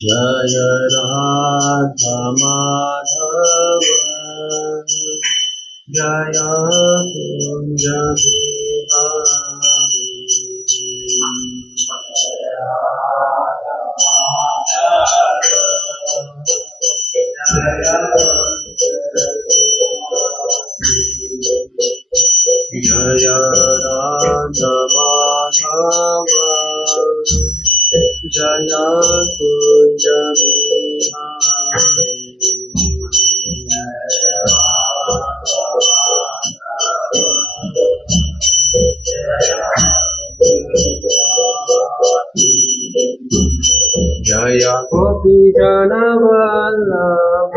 जय राधा माधव जय कुंज बिहारी जय राधा माधव जय कुंज जय गोपी जन वल्लभ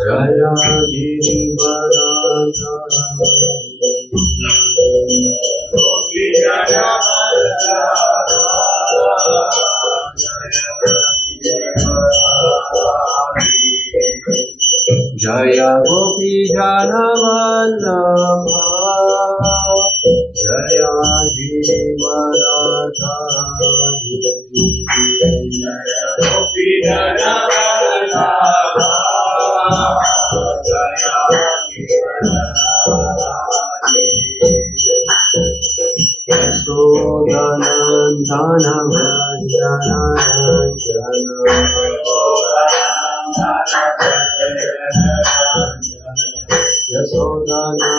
जय गिरिवरधर गोपी जन जय गोपी जन वल्लभ जय गिरिवरधर गोपी जन वल्लभ यशोदनन्दन भजन यशोदनन्दन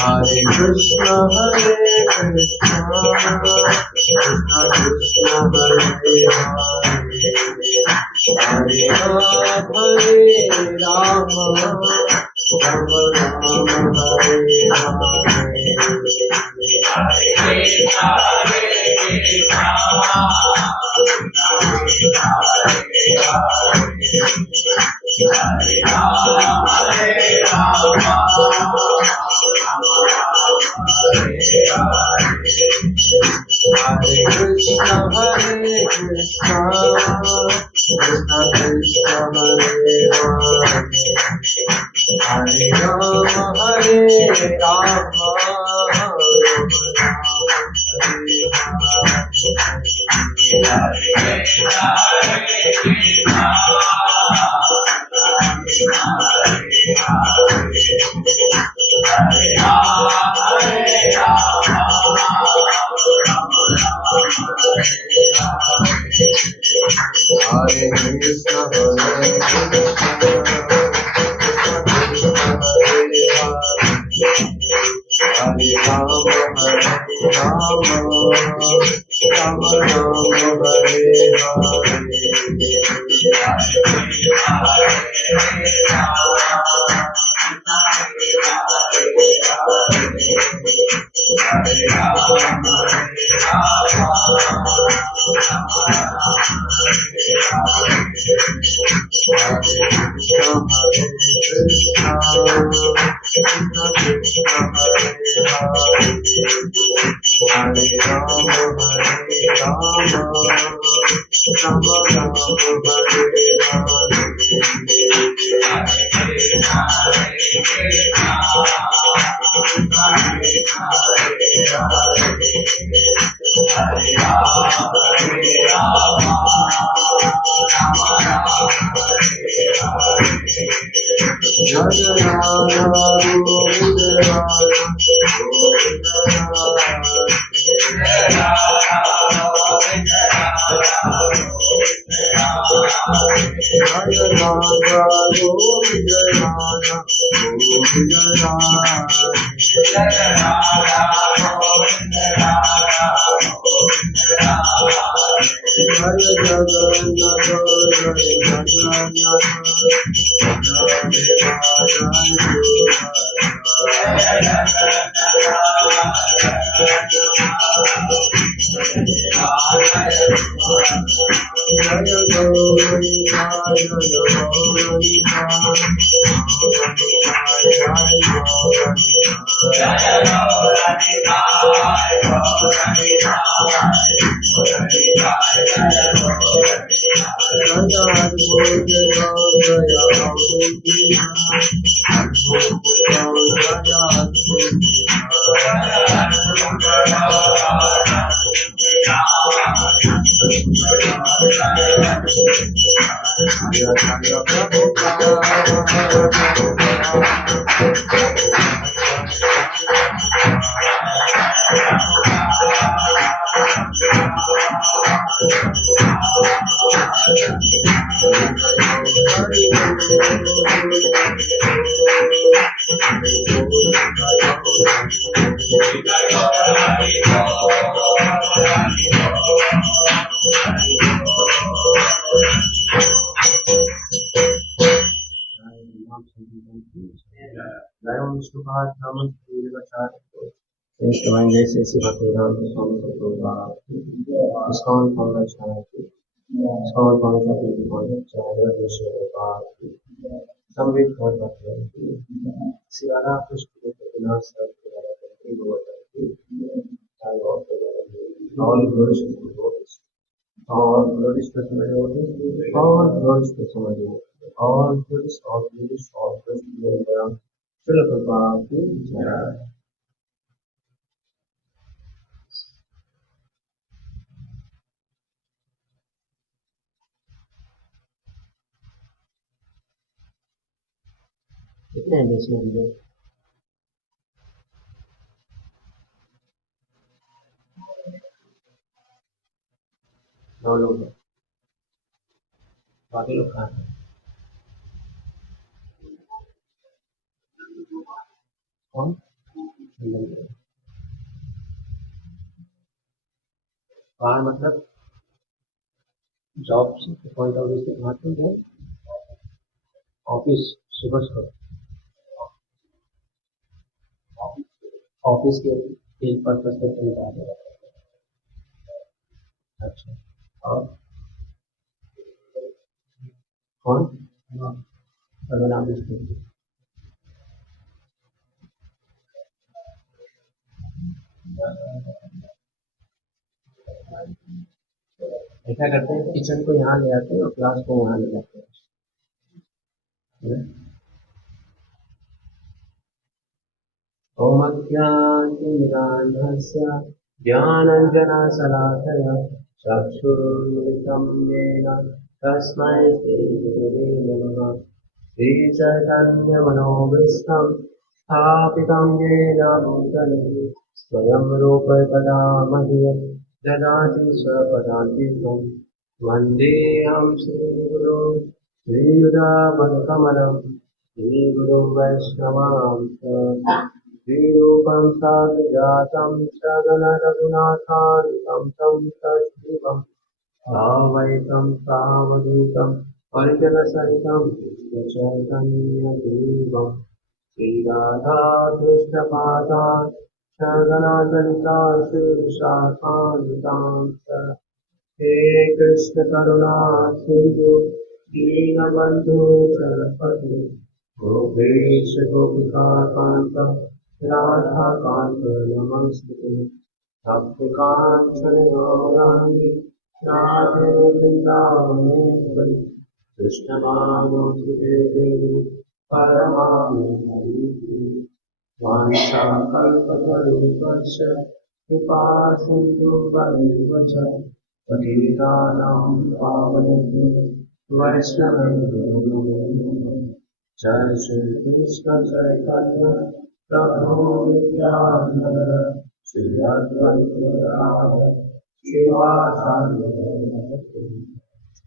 Hare Krishna Hare Krishna Krishna Krishna Hare Hare Hare Rama Rama Rama Hare कितने हैं देश में वीडियो? 9 लोग हैं। बाकी लोग कहाँ हैं? कौन? बाहर मतलब जॉब से पॉइंट ऑफ व्यू से कहाँ पे गए? ऑफिस सुबह को ऑफिस के पर्पज से कहीं जा रहे हैं। अच्छा, और कौन? अगर नाम इसके ऐसा करते हैं, किचन को यहाँ ले आते हैं और क्लास को वहाँ ले जाते हैं। ओम अज्ञानतिमिरान्धस्य ज्ञानाञ्जनशलाकया चक्षुरुन्मिलितं येन तस्मै श्रीगुरवे नमः। श्रीचैतन्यमनोभीष्टं स्थापितं येन भूतले स्वयं रूप कदा मह्यं ददाति स्वपदान्तिकं। वन्देऽहं श्रीगुरो श्रीयुतापदकमलं श्रीगुरुं वैष्णवांश्च श्रीरूपं साग्रजातं सगणरघुनाथान्वितं तं सजीवं सावैतं सावधूतं परिजनसहितं कृष्णचैतन्यदेवं श्रीराधाकृष्णपादान् सगणललिता श्रीशाखान्वितांश्च हे कृष्ण करुणा सिन्धु दीनबन्धु जगत्पते गोपेश गोपिकान्त राधाकान्त नमस्ते। भक्तिकाञ्चन गौराङ्गी राधे वृन्दावनेश्वरि कृष्णमाधुसुते देवी परमानन्दि। वाञ्छाकल्पतरुभ्यश्च कृपा सिन्धुभ्येव च पतितानां पावनेभ्यो वैष्णवेभ्यो नमो नमः। जय श्री कृष्ण चैतन्य प्रभु नित्यानंद श्री अद्वैत गदाधर श्रीवासादि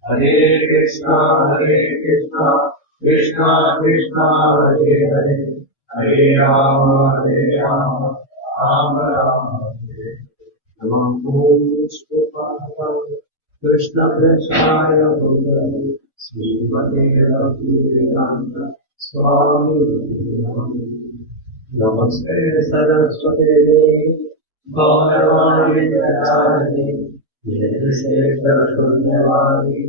हरे कृष्णा कृष्णा कृष्णा हरे हरे हरे राम राम राम हरे हरे। नमः ओम विष्णुपादाय कृष्ण कृष्णाय भूतले श्रीमते भक्तिवेदांत स्वामी नमः। नमस्ते सरस्वती देवी गौरवाणी प्रचारिणे निर्विशेष शून्यवादी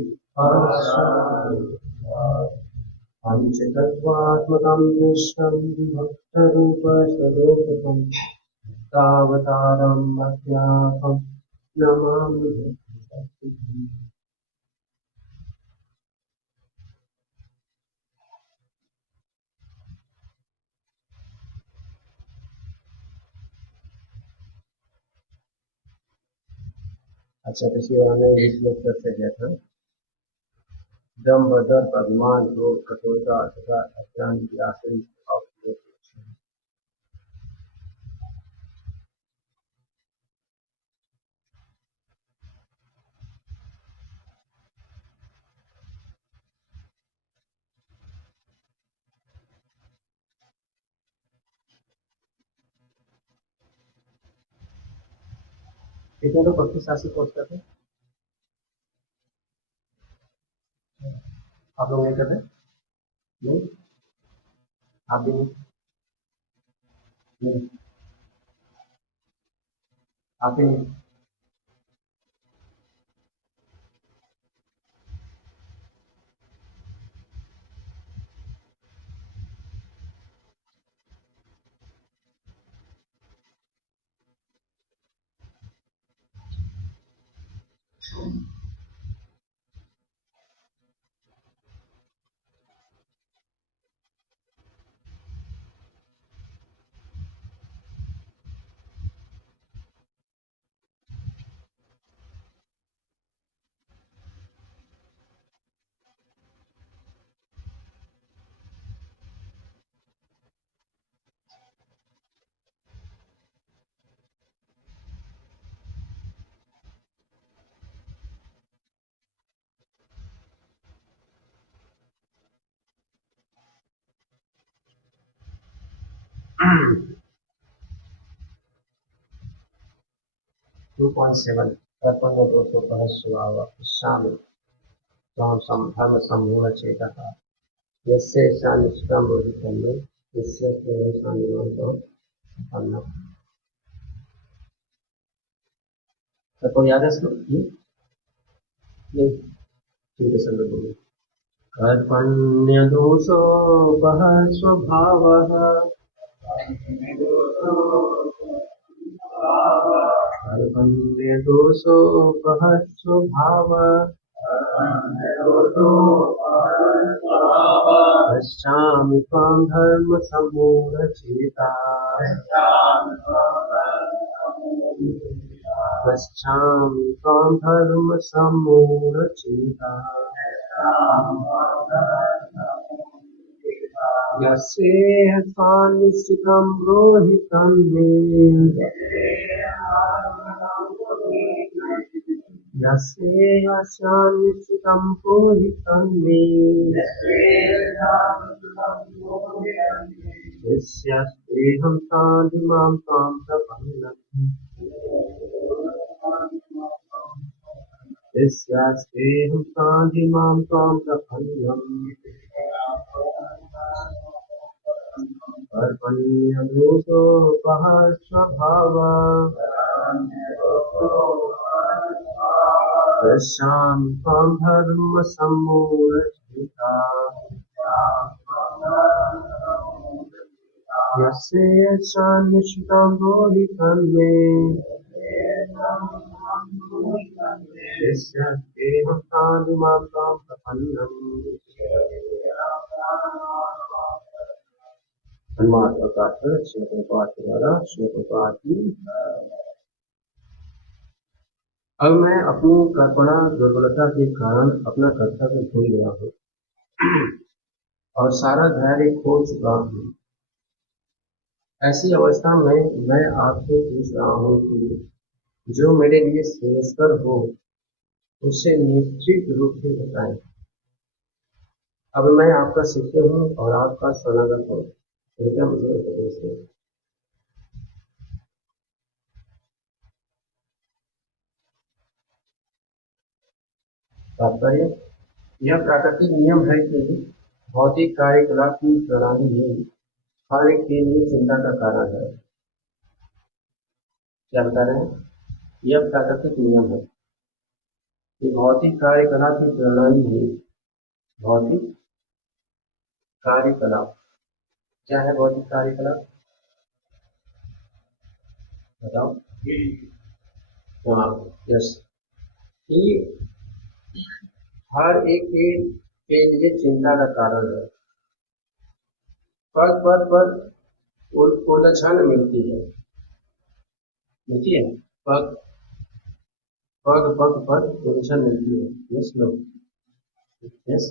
पंचतत्त्वात्मकं विश्वं भक्तरूपस्वरूपकं तावतारं अध्यापं नमामि। अच्छा, पिछली बार में विश्लेषण करते गया था दम्भ दर्प अभिमान क्रोध कठोरता तथा अज्ञान की आखिरी कितने लोग भक्ति शास्त्र कोर्स करते हैं? आप लोग नहीं करते? नहीं, आप भी नहीं, आप भी नहीं। टू पॉइंट सेवन कर्पण्य दोषों का स्वभाव शामिल धर्म समूह चेतः यस्य शानिष्ठं बोधितव्ये यस्य शानिर्वाणो संपन्न। सबको याद है इसको? नहीं, ठीक है, सब लोग बोलिए। कर्पण्य दोषोपह स्वभावः कर्पण्य दोषोपह स्वभावः पश्यामि त्वां धर्मसम्मूढचेता पश्यामि त्वां धर्मसम्मूढचेता यस्येह सान्निश्चितं ब्रूहि तन्मे यस्येह सान्निश्चितं ब्रूहि तन्मे यस्यस्तेऽहं शान्तिमां त्वां प्रपन्नम् यस्यास्तेऽहं शान्तिमां त्वां प्रपन्नम् कर्पण्यदोषोपह स्वभावः पश्यामि त्वां धर्मसम्मूढचेता यस्य शान्निश्चितं ब्रूहि तन्मे यस्यास्तेऽहं शान्तिमां त्वां प्रपन्नम्। हनुमान अवतार श्लोकोपात के द्वारा श्लोकोपात की। अब मैं अपनी कल्पना दुर्बलता के कारण अपना कर्तव्य भूल गया हूँ और सारा धैर्य खो चुका हूँ। ऐसी अवस्था में मैं आपसे पूछ रहा हूँ कि जो मेरे लिए श्रेयस्कर हो उसे निश्चित रूप से बताएं। अब मैं आपका शिष्य हूँ और आपका शरणागत हूँ, कृपया मुझे उपदेश दें। तात्पर्य, यह प्राकृतिक नियम है कि भौतिक कार्यकलाप की प्रणाली ही हर एक के लिए चिंता का कारण है। क्या बता रहे हैं? यह प्राकृतिक नियम है कि भौतिक कार्यकलाप की प्रणाली ही भौतिक कार्यकलाप। क्या है भौतिक कार्यकलाप? बताओ। हाँ, यस, कि हर एक के लिए चिंता का कारण है। पद पद पर उलझन मिलती है पग पग पग पर उलझन मिलती है। Yes, no, yes,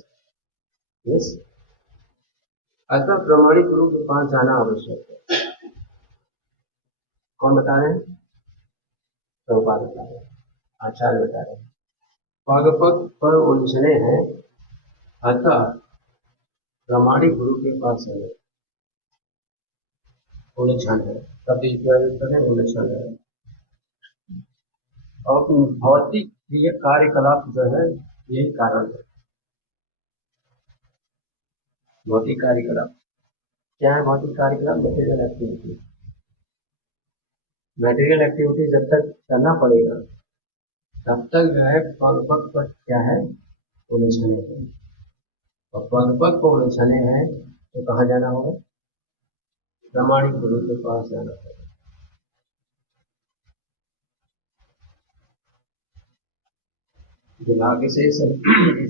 yes. अतः प्रमाणिक गुरु के पास जाना आवश्यक है। कौन बता रहे हैं? प्रभुपाद बता रहे हैं, आचार्य बता रहे हैं। पग पग पर उलझने हैं, अतः प्रमाणिक गुरु के पास जाना। उलझन है, कभी उलझन है। और भौतिक कार्यकलाप जो है यही कारण है। भौतिक कार्यकलाप क्या है? भौतिक कार्यकलाप मटेरियल एक्टिविटी। मटेरियल एक्टिविटी जब तक करना पड़ेगा तब तक जो है पग पग पर क्या है? उलझने हैं। और पग पग को उलझने हैं तो कहाँ जाना होगा? प्रमाणिक गुरु के पास जाना होगा। दुर्भाग्य से इस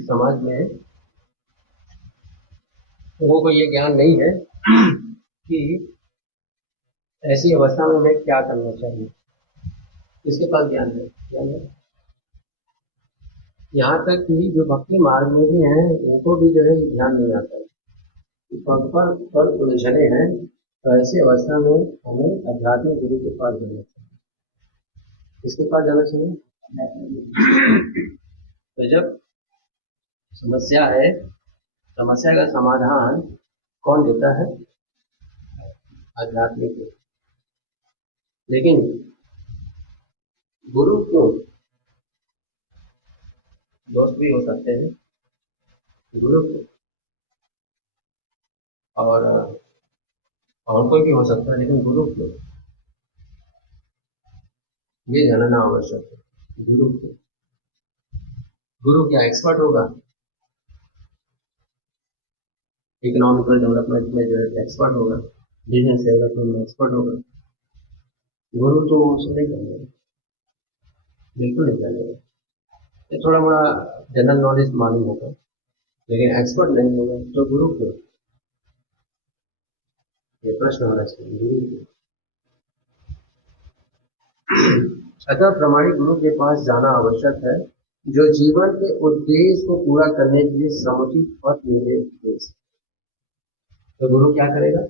समाज में लोगों को ये ज्ञान नहीं है कि ऐसी अवस्था में हमें क्या करना चाहिए। किसके पास ज्ञान है? यहाँ तक कि जो भक्ति मार्ग में भी हैं उनको भी जो है ध्यान नहीं आता है कि पग पर उलझने हैं, तो ऐसी अवस्था में हमें आध्यात्मिक गुरु के पास जाना चाहिए। किसके पास जाना चाहिए? तो जब समस्या है, समस्या का समाधान कौन देता है? आध्यात्मिक गुरु। लेकिन गुरु क्यों? दोस्त भी हो सकते हैं गुरु क्यों, और कोई भी हो सकता है, लेकिन गुरु क्यों, ये जानना आवश्यक है। गुरु क्यों? गुरु क्या एक्सपर्ट होगा? इकोनॉमिकल डेवलपमेंट में जो है एक्सपर्ट होगा, बिजनेस डेवलपमेंट में एक्सपर्ट होगा। गुरु तो उसे नहीं करेगा, बिल्कुल नहीं करेगा। ये थोड़ा बड़ा जनरल नॉलेज मालूम होगा लेकिन एक्सपर्ट नहीं होगा, तो गुरु क्यों? ये प्रश्न होना चाहिए, गुरु क्यों? अतः प्रमाणिक गुरु के पास जाना आवश्यक है, जो जीवन के उद्देश्य को पूरा करने के लिए समुचित पथ निर्देश दे। तो गुरु क्या करेगा?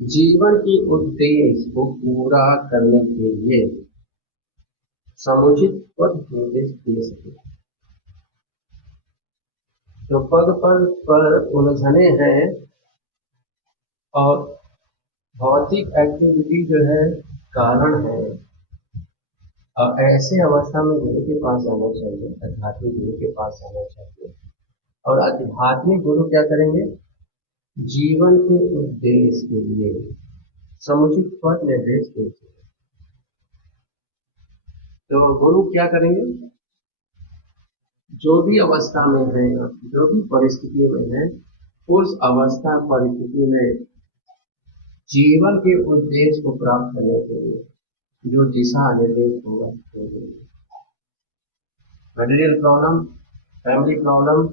जीवन के उद्देश्य को पूरा करने के लिए समुचित पथ निर्देश दे सके। तो पग पर उलझने हैं और भौतिक एक्टिविटी जो है कारण है, और ऐसे अवस्था में गुरु के पास जाना चाहिए, आध्यात्मिक गुरु के पास जाना चाहिए। और आध्यात्मिक गुरु क्या करेंगे? जीवन के उद्देश्य के लिए समुचित पथ निर्देश देंगे। तो गुरु क्या करेंगे? जो भी अवस्था में है, जो भी परिस्थिति में है, उस अवस्था परिस्थिति में जीवन के उद्देश्य को प्राप्त करने के लिए जो दिशा निर्देश होगा वो देंगे। Material problem, family problem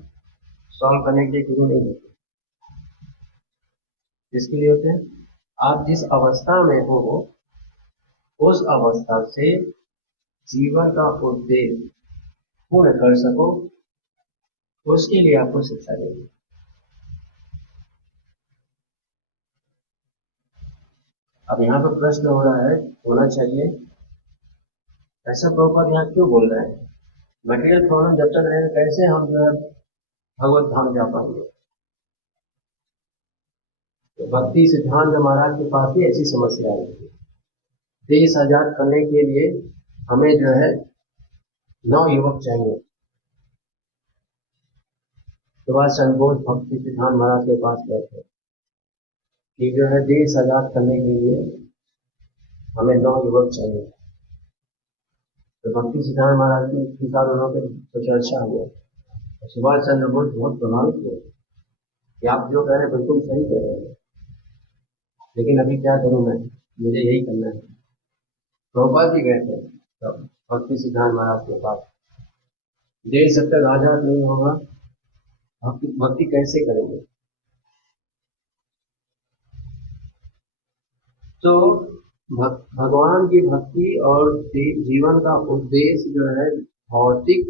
solve करने के लिए गुरु नहीं होते। किसके लिए होते हैं? आप जिस अवस्था में हो उस अवस्था से जीवन का उद्देश्य पूर्ण कर सको, उसके लिए आपको शिक्षा देगी। अब यहाँ पर प्रश्न हो रहा है, होना चाहिए ऐसा प्रभुपाद यहाँ क्यों बोल रहे हैं? मटेरियल प्रॉब्लम जब तक रहेगा कैसे हम जो है भगवत धाम जा पाएंगे? तो भक्ति सिद्धांत महाराज के पास भी ऐसी समस्या आई थी। देश आजाद करने के लिए हमें जो है 9 युवक चाहिए। सुभाष चंद्र बोस भक्ति सिद्धांत महाराज के पास गए थे कि जो है देश आजाद करने के लिए हमें 9 युवक चाहिए। तो भक्ति सिद्धांत महाराज की स्वीकार उन्होंने तो चर्चा हुआ। सुभाष चंद्र बोस बहुत प्रभावित हुए कि आप जो कह रहे हैं बिल्कुल सही कह रहे हैं, लेकिन अभी क्या करूं मैं, मुझे यही करना है। प्रभुपाद जी गए थे तब भक्ति सिद्धांत महाराज के पास, देश जब तक आजाद नहीं होगा भक्ति कैसे करेंगे? तो भगवान की भक्ति और जीवन का उद्देश्य जो है भौतिक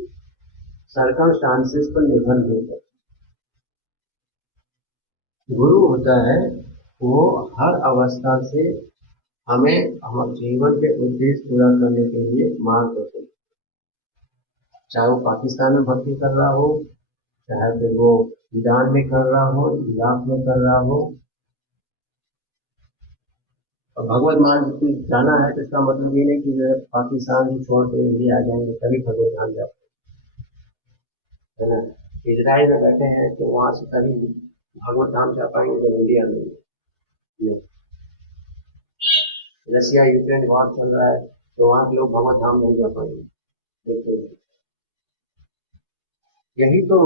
सर्कमस्टांसेस पर निर्भर नहीं करता। गुरु होता है वो हर अवस्था से हमें हमारे जीवन के उद्देश्य पूरा करने के लिए मार्गदर्शन, चाहे वो पाकिस्तान में भक्ति कर रहा हो, चाहे फिर वो ईरान में कर रहा हो, इराक में कर रहा हो। और भगवत मार्ग जाना है तो इसका मतलब ये नहीं कि जो पाकिस्तान को छोड़ कर इंडिया आ जाएंगे तभी भगवत धाम जाते है ना। इजराइल में बैठे हैं तो वहां से तभी भगवत धाम जा पाएंगे जब इंडिया में नहीं। रशिया यूक्रेन वॉर चल रहा है तो वहां के लोग भगवत धाम नहीं जा पाएंगे। बिल्कुल यही तो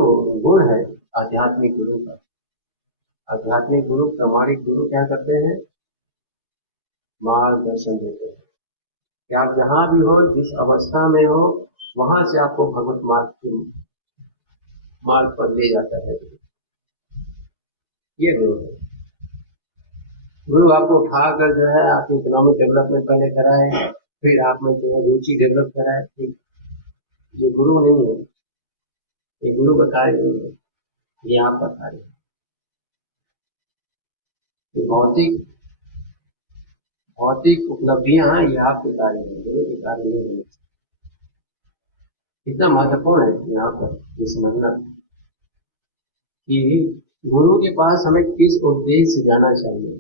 गुण है आध्यात्मिक गुरु का। आध्यात्मिक गुरु, प्रामाणिक गुरु क्या करते हैं? मार्गदर्शन देते हैं कि आप जहां भी हो, जिस अवस्था में हो, वहां से आपको भगवत मार्ग पर ले जाता है। ये गुरु है। गुरु आपको उठाकर जो है आपकी इकोनॉमिक डेवलपमेंट पहले कराए, फिर आप में जो है रुचि डेवलप कराए, ठीक। ये गुरु नहीं है, ये गुरु का कार्य नहीं है, ये आपका कार्य है। ये भौतिक उपलब्धियां हैं, ये आपके कार्य है, गुरु के कार्य नहीं है। इतना महत्वपूर्ण है यहाँ पर ये समझना कि गुरु के पास हमें किस उद्देश्य से जाना चाहिए।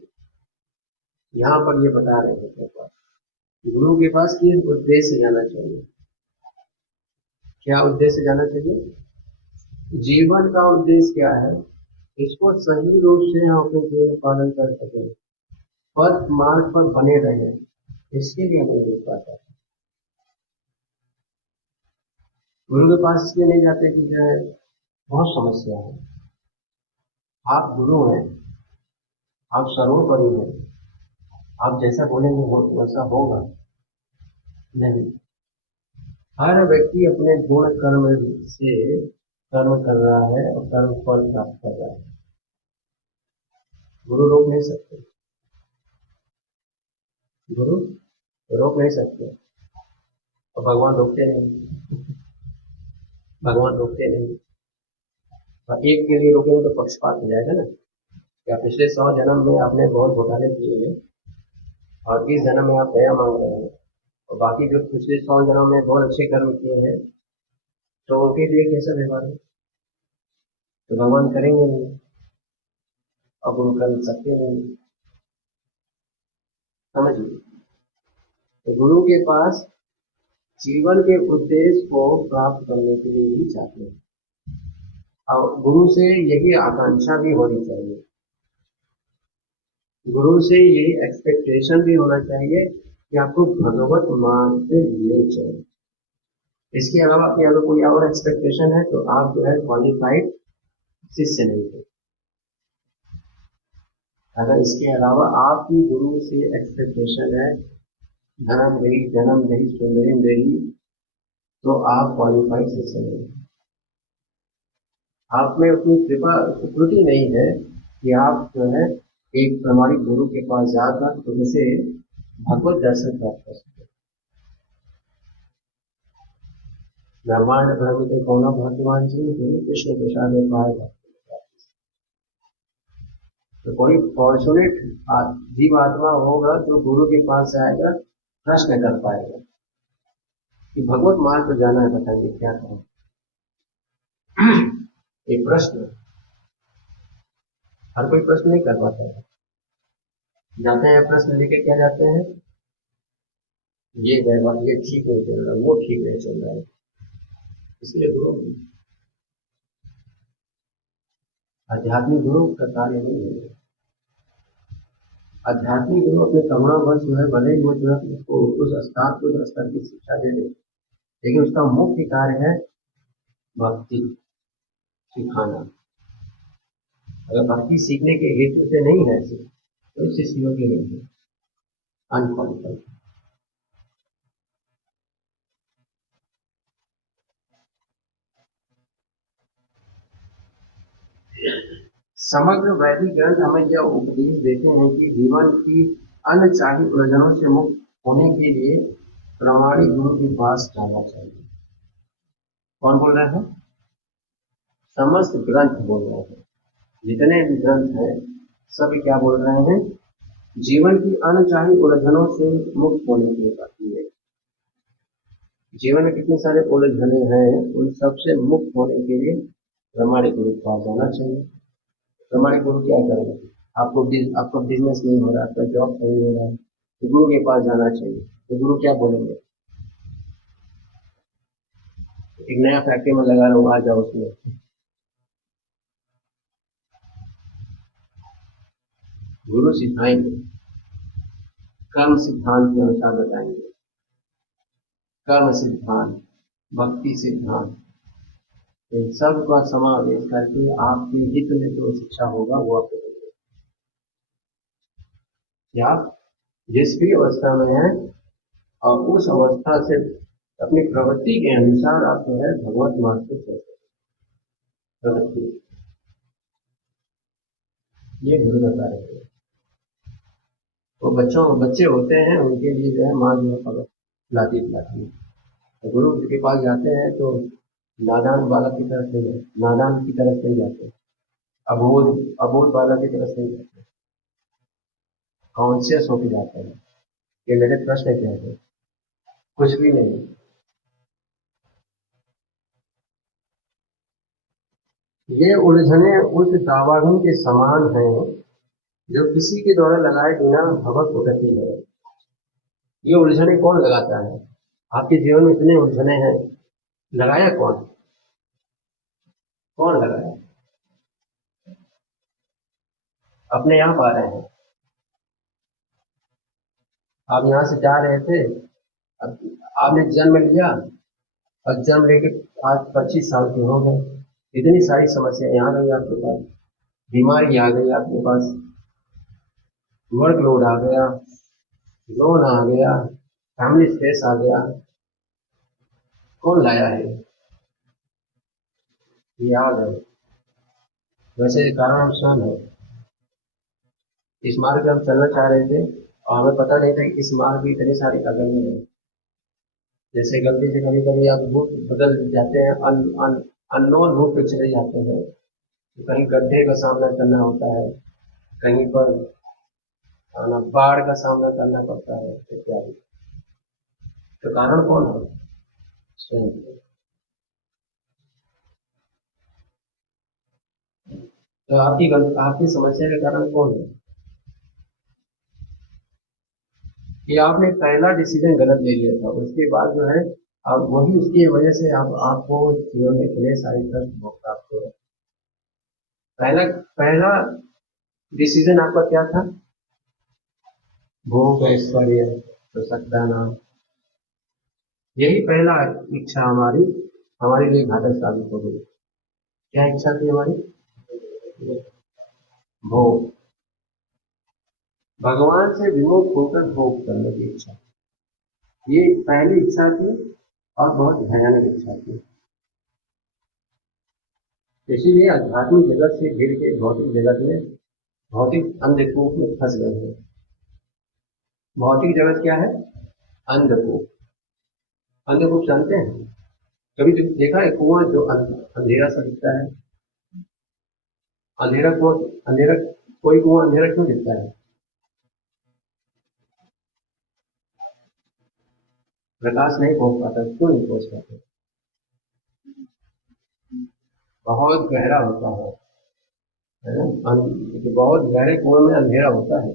यहाँ पर ये बता रहे हैं गुरु के पास किस उद्देश्य से जाना चाहिए। क्या उद्देश्य से जाना चाहिए? जीवन का उद्देश्य क्या है? इसको सही रूप से हम अपने जीवन पालन कर सकें, पथ मार्ग पर बने रहे, इसके लिए हमें देख पाता है। गुरु के पास इसलिए नहीं जाते कि जो है बहुत समस्या है। आप गुरु हैं, आप सर्वोपरि हैं, आप जैसा बोलेंगे वैसा होगा नहीं। हर व्यक्ति अपने गुण कर्म से कर्म कर रहा है और कर्म फल प्राप्त कर रहा है। गुरु रोक नहीं सकते, गुरु रोक नहीं सकते और भगवान रोकते नहीं। भगवान रोकते नहीं। और एक के लिए रोकेंगे तो पक्षपात हो जाएगा ना। क्या पिछले 100 जन्म में आपने बहुत घोटाले किए हैं और इस जन्म में आप दया मांग रहे हैं, और बाकी जो पिछले 100 जन्म में बहुत अच्छे कर्म किए हैं तो उनके लिए कैसा व्यवहार है? तो भगवान करेंगे नहीं और गुरु कर सकते नहीं। समझिए, तो गुरु के पास जीवन के उद्देश्य को प्राप्त करने के लिए ही चाहते हैं, और गुरु से यही आकांक्षा भी होनी चाहिए, गुरु से यही एक्सपेक्टेशन भी होना चाहिए कि आपको भगवत मार्ग पे ले चले। इसके अलावा आपके अगर कोई और एक्सपेक्टेशन है तो आप जो है क्वालिफाइड शिष्य नहीं है। अगर इसके अलावा आपकी गुरु से एक्सपेक्टेशन है धर्म देही, जन्म देही, सुंदरी देही, तो आप क्वालिफाइड शिष्य नहीं है। आप में उतनी कृपा त्रुटि नहीं है कि आप जो है एक प्रमाणिक गुरु के पास जाकर तो उसे भगवत दर्शन प्राप्त कर सके। ब्रह्मांड भ्रमित कौन भगवान जी कृष्ण प्रसाद पाए। तो कोई फॉर्चुनेट जीव आत्मा होगा जो गुरु के पास जाएगा, प्रश्न कर पाएगा कि भगवत मार्ग पर जाना है, बताइए क्या करें। एक प्रश्न, हर कोई प्रश्न नहीं कर पाता है। जाते हैं प्रश्न लेके, क्या जाते हैं, ये व्यवहार ये ठीक नहीं चल रहा, वो ठीक नहीं चल रहा है, इसलिए गुरु आध्यात्मिक गुरु का कार्य नहीं है। आध्यात्मिक गुरु अपने करुणा वश जो है, भले ही वो जो है उसको उस स्तर को स्तर की शिक्षा दे दे, लेकिन उसका मुख्य कार्य है भक्ति सिखाना। अगर भक्ति सीखने के हेतु से नहीं है तो शिष्य योग्य नहीं है, अनक्वालिफाइड। समग्र वैदिक ग्रंथ हमें यह उपदेश देते हैं कि जीवन की अनचाही उलझनों से मुक्त होने के लिए प्रामाणिक गुरु के पास जाना चाहिए। कौन बोल रहे हैं? समस्त ग्रंथ बोल रहे हैं, जितने भी ग्रंथ हैं सब क्या बोल रहे हैं? जीवन की अनचाही उलझनों से मुक्त होने के लिए बाकी है। जीवन में कितने सारे उलझने हैं, उन सबसे मुक्त होने के लिए प्रामाणिक गुरु के पास जाना चाहिए। प्रामाणिक गुरु क्या करेंगे? आपका बिजनेस नहीं हो रहा, आपका जॉब नहीं हो रहा है, तो गुरु के पास जाना चाहिए। तो गुरु क्या बोलेंगे? एक नया फैक्ट्री में लगा लो, आ जाओ उसमें। गुरु सिखाएंगे, कर्म सिद्धांत के अनुसार बताएंगे, कर्म सिद्धांत, भक्ति सिद्धांत, इन सब का समावेश करके आपके हित में जो शिक्षा होगा वो आपको देंगे। या जिस भी अवस्था में है और उस अवस्था से अपनी प्रवृत्ति के अनुसार आप जो है भगवत मार्ग पे चल सकते। प्रवृत्ति ये गुरु का कार्य है। तो बच्चे होते हैं, उनके लिए जो है माँ जो है खिलाती है। तो गुरु के पास जाते हैं तो नादान बालक की तरफ नहीं जाते, नादान की तरफ नहीं जाते, अबोध बालक की तरफ नहीं जाते, कॉन्शियस होके जाते हैं कि मेरे प्रश्न क्या है, कुछ भी नहीं। ये उलझने उस दावाग्नि के समान हैं जो किसी के द्वारा लगाए बिना भवक उठती है। ये उलझने कौन लगाता है? आपके जीवन में इतने उलझने हैं, लगाया कौन? कौन लगाया? अपने आप आ रहे हैं। आप यहाँ से जा रहे थे, आपने जन्म लिया और जन्म लेके आज 25 साल के हो गए, इतनी सारी समस्याएं आ गई आपके पास, बीमारी आ गई आपके पास, वर्कलोड आ गया, लोन आ गया, फैमिली स्ट्रेस आ गया। कौन लाया है? ये आ गए। वैसे कारण स्वयं है। इस मार्ग पे हम चलना चाह रहे थे और हमें पता नहीं था कि इस मार्ग में इतने सारे अगले हैं। जैसे गलती से कभी कभी आप रूट बदल जाते हैं, अननोन रूट पे चले जाते हैं, तो कहीं गड्ढे का सामना करना होता है, कहीं पर बाढ़ का सामना करना पड़ता है इत्यादि। तो कारण कौन है? स्वयं। तो आपकी समस्या का कारण कौन है? कि आपने पहला डिसीजन गलत ले लिया था, उसके बाद जो है अब वही उसकी वजह से आपको जीवन में इतने सारे कष्ट प्राप्त हो रहे। पहला पहला डिसीजन आपका क्या था? भोग ऐश्वर्य प्रसन्नता नाम, यही पहला इच्छा हमारे लिए घातक साबित हो गई। क्या इच्छा थी हमारी? भोग, भगवान से विमुख होकर भोग करने की इच्छा, ये पहली इच्छा थी और बहुत भयानक इच्छा थी। इसीलिए आध्यात्मिक जगत से घिर के भौतिक जगत में भौतिक अंधकूप में फंस गए हैं। भौतिक जगत क्या है? अंधकूप। अंधकूप जानते हैं? कभी जो देखा है कुआं जो अंधेरा सा दिखता है? अंधेरा कुआं, अंधेरा, कोई कुआं अंधेरा क्यों दिखता है? प्रकाश नहीं पहुंच पाता, क्यों नहीं पहुंच पाता? बहुत गहरा होता है ना? बहुत गहरे कुएं में अंधेरा होता है।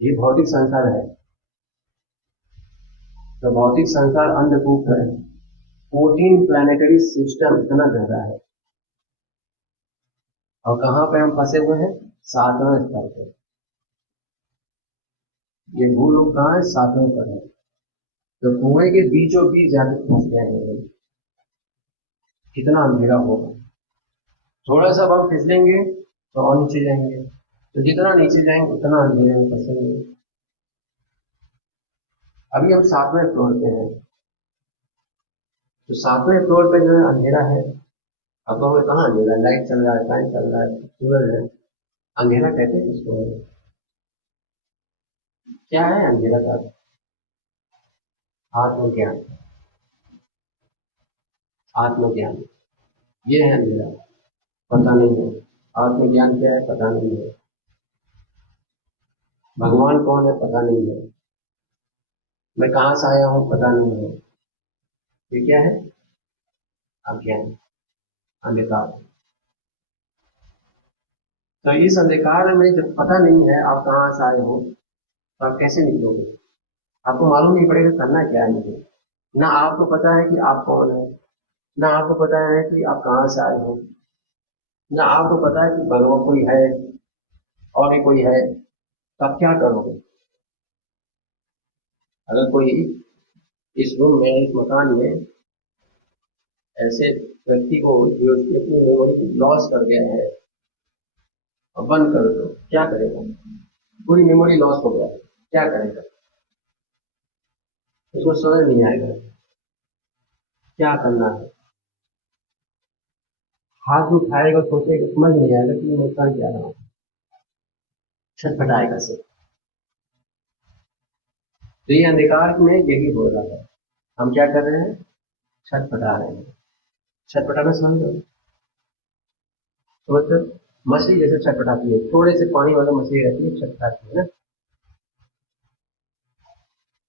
ये भौतिक संसार है। तो भौतिक संसार अंधकूप है। 14 प्लैनेटरी सिस्टम इतना गहरा है। और कहाँ पे हम फंसे हुए हैं? 7वें स्तर पे। ये भूलोक कहाँ है? 7वें पर है। तो कुएं के बीचों बीच जाके फंस गए हैं। कितना अंधेरा होगा। थोड़ा सा हम फिसलेंगे तो और नीचे जाएंगे, तो जितना नीचे जाएंगे उतना अंधेरे में फंसेंगे। अभी हम 7वें फ्लोर पे हैं। तो 7वें फ्लोर पे जो है अंधेरा है। अब तो कहाँ अंधेरा? लाइट चल रहा है, फैन चल रहा है, सूरज है। अंधेरा कहते हैं इसको। क्या है अंधेरा का? आत्मज्ञान। आत्मज्ञान, ये है अंधेरा। पता नहीं है आत्मज्ञान क्या है, पता नहीं है। भगवान कौन है, पता नहीं है। मैं कहाँ से आया हूँ, पता नहीं है। ये क्या है? अज्ञान, अंधकार। तो इस अंधकार में जब पता नहीं है आप कहाँ से आए हो, तो आप कैसे निकलोगे? आपको मालूम नहीं पड़ेगा करना क्या है मुझे। ना आपको पता है कि आप कौन है, ना आपको पता है कि आप कहाँ से आए हो, ना आपको पता है कि भगवान कोई है और भी कोई है। तो आप क्या करोगे? अगर कोई इस रूम में, इस मकान में ऐसे व्यक्ति को जो उसकी अपनी मेमोरी लॉस कर गया है और बंद कर दो, क्या करेगा? पूरी मेमोरी लॉस हो गया, क्या करेगा? उसको समझ नहीं आएगा क्या करना है। हाथ उठाएगा, सोचेगा, समझ नहीं आएगा कि मैं कर क्या रहा हूँ। छटपटाएगा सिर्फ। तो ये अंधकार में यही हो रहा है। हम क्या कर रहे हैं? छटपटा रहे हैं। छटपटाना समझ लो। तो मतलब मछली जैसे छटपटाती है, थोड़े से पानी वाला मछली रहती है, छटपटाती है ना।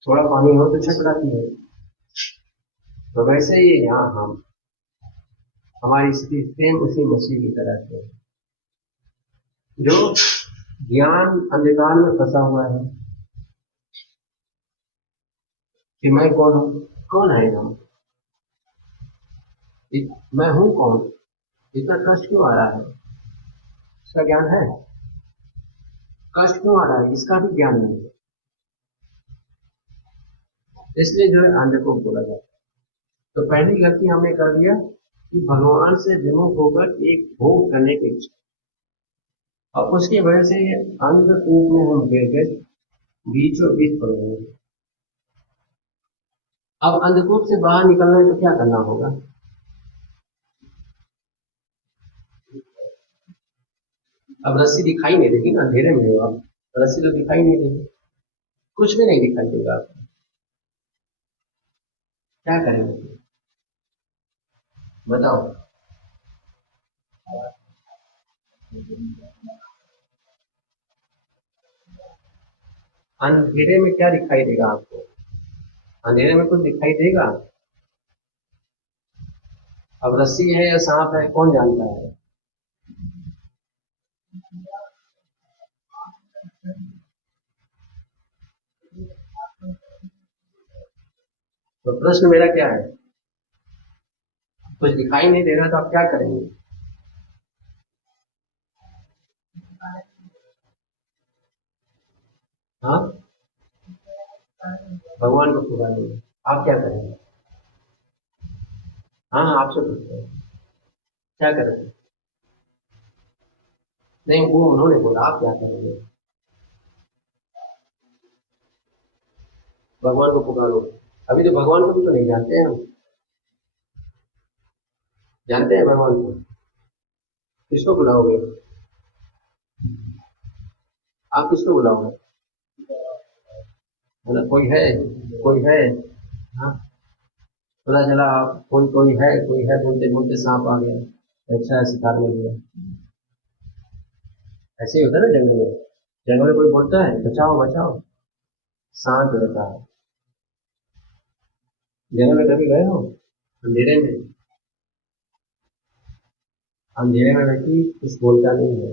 थोड़ा पानी हो तो छटपटाती है। तो वैसे ही यहाँ हम, हमारी स्थिति सेम उसी मछली की तरह से, जो ज्ञान अंधकार में फंसा हुआ है कि मैं कौन हूँ। कौन है हम? मैं हूँ कौन? इतना कष्ट क्यों आ रहा है? इसका ज्ञान है? कष्ट क्यों आ रहा है, इसका भी ज्ञान नहीं है। इसलिए जो है अंध को बोला जाता है। तो पहली गलती हमने कर दिया कि भगवान से विमुख होकर एक भोग करने की इच्छा, और उसकी वजह से अंधकूप में हम गिर गए, बीचों बीच पड़ गए। अब अंधकूप से बाहर निकलना है तो क्या करना होगा? अब रस्सी दिखाई नहीं देगी ना, अंधेरे में हो आप, रस्सी तो दिखाई नहीं देगी, कुछ भी नहीं दिखाई देगा आपको। क्या करेंगे बताओ? अंधेरे में क्या दिखाई देगा आपको? अंधेरे में कुछ दिखाई देगा? अब रस्सी है या सांप है, कौन जानता है? तो प्रश्न मेरा क्या है? कुछ दिखाई नहीं दे रहा तो आप क्या करेंगे? हाँ, भगवान को पुकारेंगे। आप क्या करेंगे? हाँ हाँ, आपसे पूछते हैं, क्या करेंगे? नहीं, वो उन्होंने बोला, आप क्या करेंगे? भगवान को पुकारो। अभी तो भगवान को भी तो नहीं जानते हैं हम। जानते हैं भगवान को? किसको बुलाओगे? आप किसको बुलाओगे? मतलब कोई है, हाँ, पता चला आप कोई है बोलते बोलते सांप आ गया, अच्छा शिकार मिल गया। ऐसे ही होता है ना जंगल में। जंगल में कोई बोलता है बचाओ बचाओ, शांत रहता है। जंगल में कभी गए हो? अंधेरे में, अंधेरे में व्यक्ति कुछ बोलता नहीं है,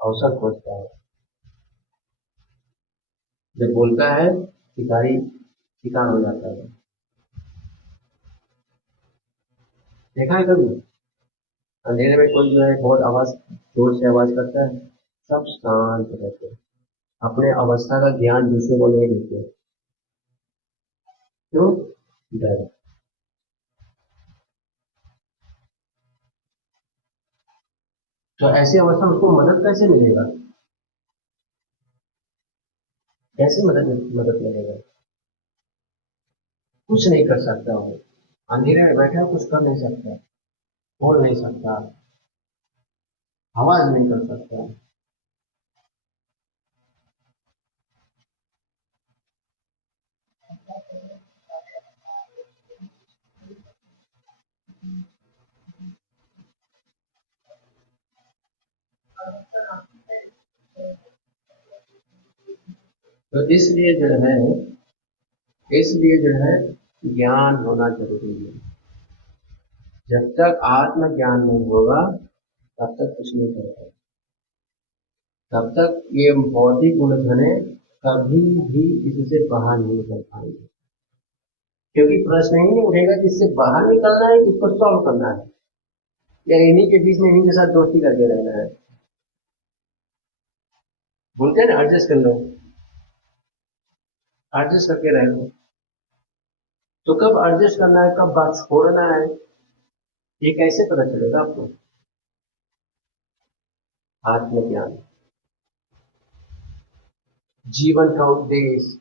अवसर खोजता है। जब बोलता है शिकारी शिकार हो जाता है। देखा है कभी? अंधेरे में कोई जो है बहुत आवाज, जोर से आवाज करता है, सब शांत रहते हैं, अपने अवस्था का ज्ञान दूसरे को नहीं देते। क्यों? डर। तो ऐसी अवस्था में उसको मदद कैसे मिलेगा? कैसे मदद मिलेगा? कुछ नहीं कर सकता वो, अंधेरे में बैठा कुछ कर नहीं सकता, बोल नहीं सकता, आवाज नहीं कर सकता। तो इसलिए जो है ज्ञान होना जरूरी है। जब तक आत्म ज्ञान नहीं होगा तब तक कुछ नहीं कर पाएगा। तब तक ये भौतिक उलझने कभी भी इससे बाहर नहीं निकल पाएंगे, क्योंकि प्रश्न ही नहीं उठेगा कि इससे बाहर निकलना है कि इसको सॉल्व करना है, या इन्हीं के बीच में इन्हीं के साथ दोस्ती करके रहना है। बोलते हैं ना एडजस्ट कर लो, एडजस्ट करके रह लो। तो कब एडजस्ट करना है, कब बात छोड़ना है, ये कैसे पता चलेगा आपको? आत्मज्ञान, जीवन का उद्देश्य,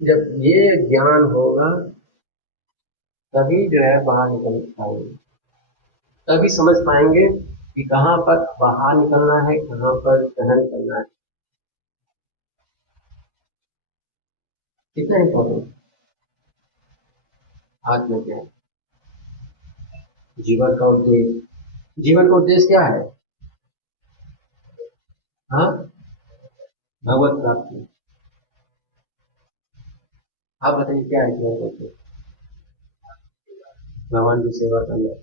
जब ये ज्ञान होगा तभी जो है बाहर निकल पाएंगे, तभी समझ पाएंगे कि कहाँ पर बाहर निकलना है, कहाँ पर सहन करना है। कितना इंपॉर्टेंट आत्मज्ञान, जीवन का उद्देश्य। जीवन का उद्देश्य क्या है? हाँ, भगवत प्राप्ति। आप बताइए क्या है जीवन का उद्देश्य? भगवान की सेवा करना।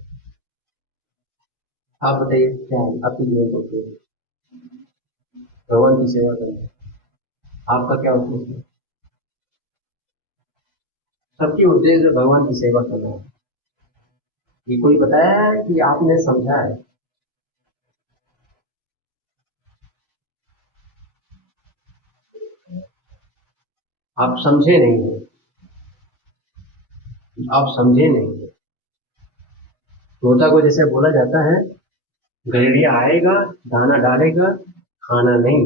आप बताइए क्या है आपके जीवन का उद्देश्य? भगवान की सेवा करना। आपका क्या उद्देश्य है? सबकी उद्देश्य भगवान की सेवा करना है। ये कोई बताया है कि आपने समझा है? आप समझे नहीं हो, आप समझे नहीं हो। तोता को जैसे बोला जाता है गैरिया आएगा, दाना डालेगा, खाना नहीं।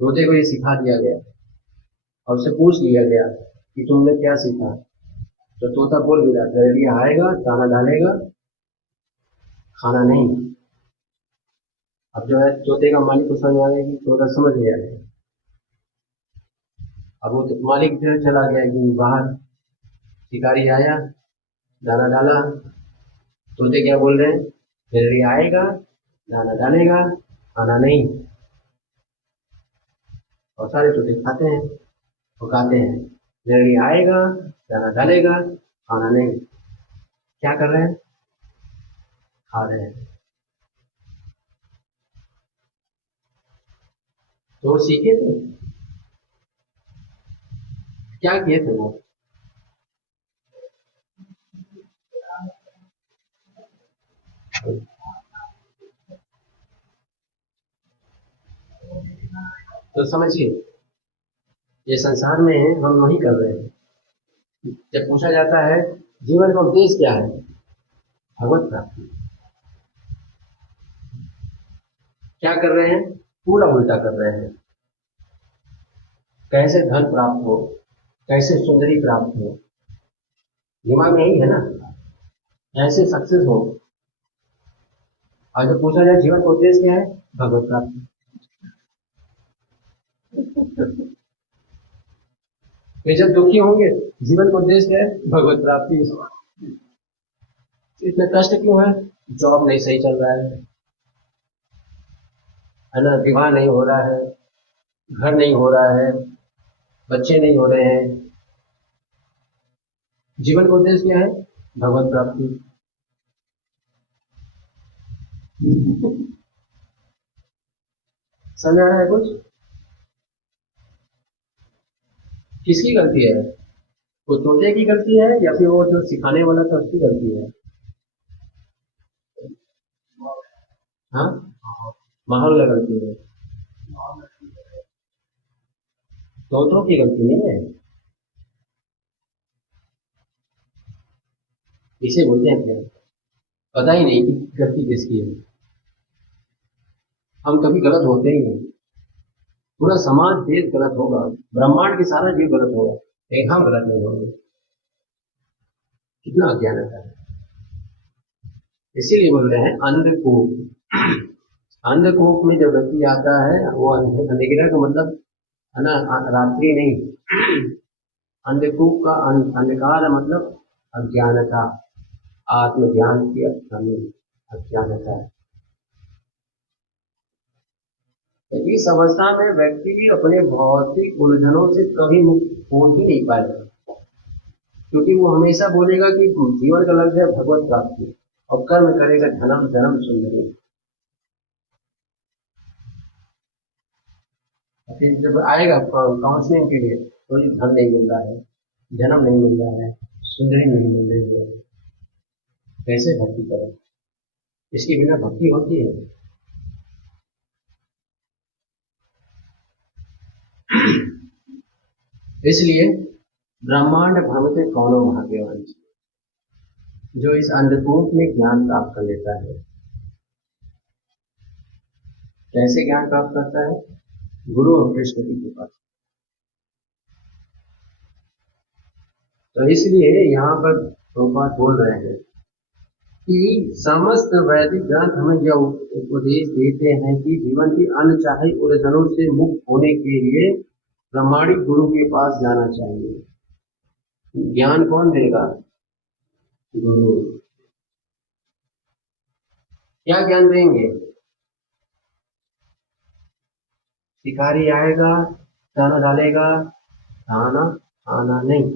तोते को ये सिखा दिया गया और उससे पूछ लिया गया कि तुमने क्या सीखा। तो तोता बोल दिया गैरिया आएगा, दाना डालेगा, खाना नहीं। अब जो है तोते का मालिक को समझ आ गया कि तोता समझ गया है। अब वो मालिक फिर चला गया कि बाहर, शिकारी आया, दाना डाला। तोते क्या बोल रहे हैं? गैरिया आएगा, दाना डालेगा, खाना नहीं। और सारे तोते खाते हैं, पकाते हैं। गैरिया आएगा, दाना डालेगा, खाना नहीं। क्या कर रहे हैं? खा रहे हैं। तो वो सीखे थे, क्या किए थे वो? तो समझिए, ये संसार में हम वही कर रहे हैं। जब पूछा जाता है जीवन का उद्देश्य क्या है, भगवत प्राप्ति, क्या कर रहे हैं? पूरा उल्टा कर रहे हैं। कैसे धन प्राप्त हो, कैसे सुंदरी प्राप्त हो, दिमाग में यही है ना, कैसे सक्सेस हो। और जब पूछा जाए जीवन का उद्देश्य क्या है, भगवत प्राप्ति। फिर जब दुखी होंगे, जीवन का उद्देश्य क्या है, भगवत प्राप्ति। इतना कष्ट क्यों है, जॉब नहीं सही चल रहा है ना, विवाह नहीं हो रहा है, घर नहीं हो रहा है, बच्चे नहीं हो रहे हैं। जीवन का उद्देश्य क्या है, भगवत प्राप्ति। समझ आ रहा है कुछ? किसकी गलती है, वो तोते की गलती है या फिर वो जो सिखाने वाला था उसकी गलती है? हाँ, माहौल का गलती है, तोतों की गलती नहीं है। इसे बोलते हैं क्या, पता ही नहीं कि गलती किसकी है। हम कभी गलत होते ही नहीं, पूरा समाज देश गलत होगा, ब्रह्मांड के सारा जीव गलत होगा, लेकिन हम गलत नहीं होंगे। कितना अज्ञान है। इसीलिए बोल रहे हैं अंधकूप। अंधकूप में जब व्यक्ति आता है, वो अंधेरा का मतलब है ना, रात्रि नहीं। अंधकूप का अंधकार मतलब अज्ञानता, आत्मज्ञान की कमी, अज्ञानता है। तो इस अवस्था में व्यक्ति अपने भौतिक उलझनों से कभी मुक्त हो ही नहीं पाएगा, क्योंकि वो हमेशा बोलेगा कि जीवन का लक्ष्य है भगवत प्राप्ति, और कर्म करेगा धर्म धर्म सुंदरी। फिर जब आएगा काउंसलिंग के लिए, तो धन नहीं मिल रहा है, जन्म नहीं मिल रहा है, सुंदरी नहीं मिल रही है, कैसे भक्ति करें? इसके बिना भक्ति होती है? इसलिए ब्रह्मांड भ्रमते कौनो भाग्यवान, जो इस अंधकूप में ज्ञान प्राप्त कर लेता है। कैसे ज्ञान प्राप्त करता है, गुरु और कृष्ण की कृपा। तो इसलिए यहाँ पर प्रभुपाद बोल रहे हैं कि समस्त वैदिक ग्रंथ हमें यह उपदेश देते हैं कि जीवन की अनचाही उलझनों से मुक्त होने के लिए प्रामाणिक गुरु के पास जाना चाहिए। ज्ञान कौन देगा, गुरु। क्या ज्ञान देंगे, शिकारी आएगा, दाना डालेगा, दाना आना नहीं,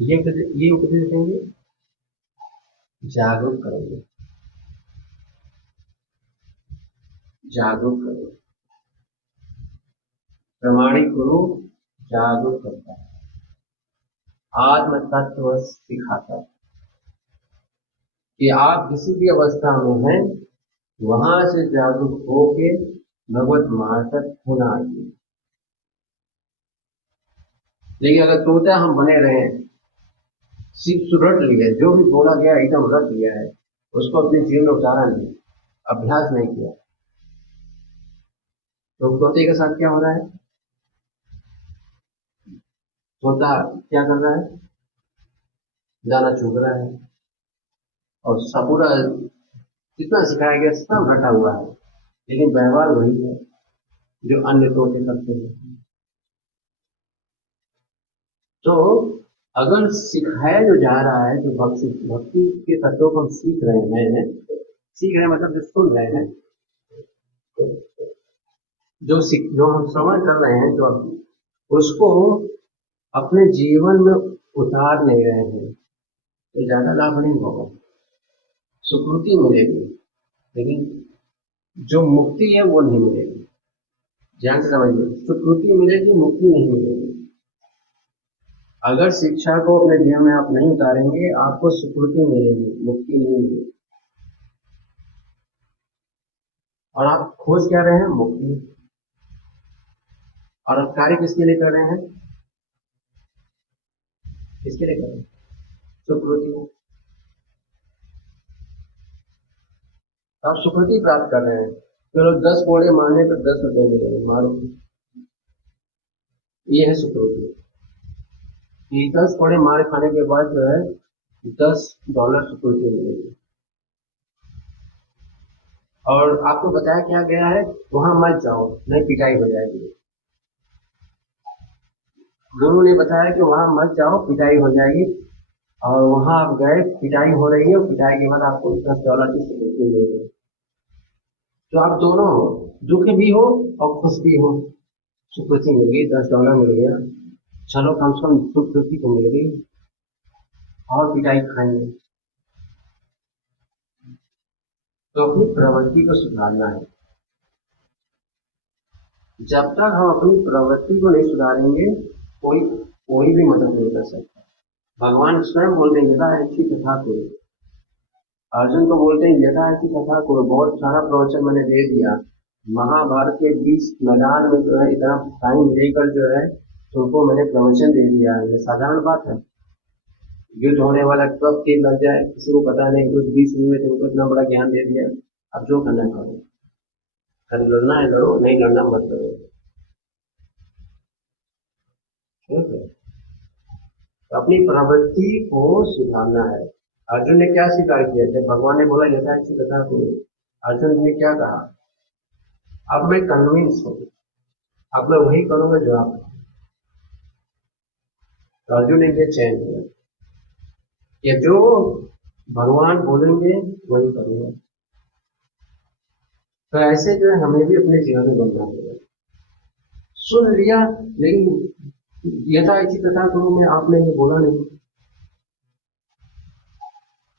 ये उपदेश देंगे, जागरूक करेंगे, जागरूक करेंगे। प्रामाणिक गुरु जागरूक करता है, आत्म तत्व सिखाता है कि आप किसी भी अवस्था में हैं, वहां से जागरूक होके भगवत मार्ग तक होना चाहिए। लेकिन अगर तोता हम बने रहे, सिर्फ रट लिया, जो भी बोला गया एकदम रट लिया है, उसको अपने जीवन में उतारा नहीं, अभ्यास नहीं किया, तो तोते के साथ क्या हो रहा है, तोता क्या कर रहा है, दाना चुग रहा है, और पूरा जितना सिखाया गया सब रटा हुआ है, लेकिन व्यवहार वही है जो अन्य तोते करते हैं। तो अगर सिखाया जो जा रहा है, जो भक्ति के तत्वों को हम सीख रहे हैं, मतलब जो सुन रहे हैं, जो हम श्रवण कर रहे हैं, जो उसको अपने जीवन में उतार नहीं रहे हैं, तो ज्यादा लाभ नहीं होगा, सुकृति मिलेगी, लेकिन जो मुक्ति है वो नहीं मिलेगी। ध्यान से समझिए, सुकृति मिलेगी, मुक्ति नहीं मिलेगी। अगर शिक्षा को अपने जीवन में आप नहीं उतारेंगे, आपको सुकृति मिलेगी, मुक्ति नहीं मिलेगी। और आप खोज क्या रहे हैं, मुक्ति। और आप कार्य किसके लिए कर रहे हैं, किसके लिए कर रहे हैं, सुकृति। आप सुकृति प्राप्त कर रहे हैं, चलो 10 कोड़े मारने पर 10 रुपए मिलेंगे, मारो, ये है सुकृति। 10 कोड़े मार खाने के बाद जो है $10 सुकृति मिलेगी। और आपको बताया क्या गया है, वहां मत जाओ, नहीं पिटाई हो जाएगी। गुरु ने बताया कि वहां मत जाओ, पिटाई हो जाएगी। और वहां आप गए, पिटाई हो रही है, और पिटाई के बाद आपको $10 की सिक्योरिटी मिल गई। तो आप दोनों हो, दुख भी हो और खुश भी हो। सिक्योरिटी मिल गई, $10 मिल गया, चलो कम से कम सिक्योरिटी को मिल गई, और पिटाई खाएंगे। तो अपनी प्रवृत्ति को सुधारना है। जब तक हम अपनी प्रवृत्ति को नहीं सुधारेंगे, कोई कोई भी मदद नहीं कर सकता। भगवान स्वयं बोलते हैं यथा ऐसी तथा करो। अर्जुन को बोलते हैं यथा ऐसी तथा करो। बहुत सारा प्रवचन मैंने दे दिया। महाभारत के बीच मैदान में जो है इतना टाइम लेकर जो है तुमको मैंने प्रवचन दे दिया है। ये साधारण बात है। युद्ध होने वाला कब तीर लग जाए किसी को पता नहीं, कुछ 20 मिनट में तुमको इतना बड़ा ज्ञान दे दिया। अब जो करना करो, अगर लड़ना है लड़ो, नहीं लड़ना मत लड़ो। ठीक है, तो अपनी प्रवृत्ति को सुधारना है। अर्जुन ने क्या स्वीकार किया जब भगवान ने बोला यथा ऐसी तथा करो? अर्जुन ने क्या कहा, अब मैं कन्विंस हूं, अब मैं वही करूंगा जो आप। तो अर्जुन ने ये चयन किया कि जो भगवान बोलेंगे वही करूंगा। तो ऐसे जो है हमें भी अपने जीवन में बनना होगा। सुन लिया, लेकिन यथा इसी तथा करो में आपने ये बोला नहीं।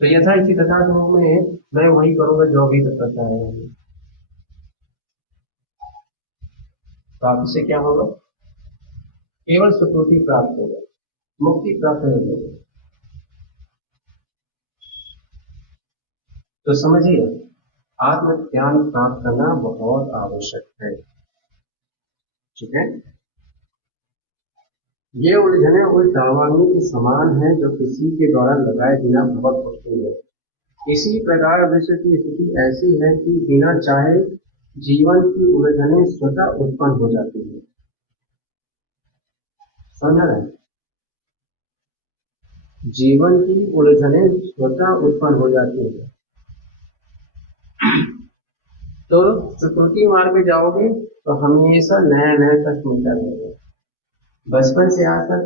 तो यथा इसी तथा करो में मैं वही करूंगा जो अभी तक करता है। तो आपसे क्या होगा, केवल सुकृति प्राप्त होगा, मुक्ति प्राप्त नहीं होगी। तो समझिए, आत्मज्ञान प्राप्त करना बहुत आवश्यक है। ठीक है, ये उलझने उस दावाग्नि के समान है जो किसी के द्वारा लगाए बिना भभक उठती है। इसी प्रकार विश्व की स्थिति ऐसी है कि बिना चाहे जीवन की उलझने स्वतः उत्पन्न हो जाती है। समझ रहे हैं? जीवन की उलझने स्वतः उत्पन्न हो जाती है। तो सुकृति मार्ग में जाओगे तो हमेशा नया नया कष्ट मिलता रहेगा। बचपन से आज तक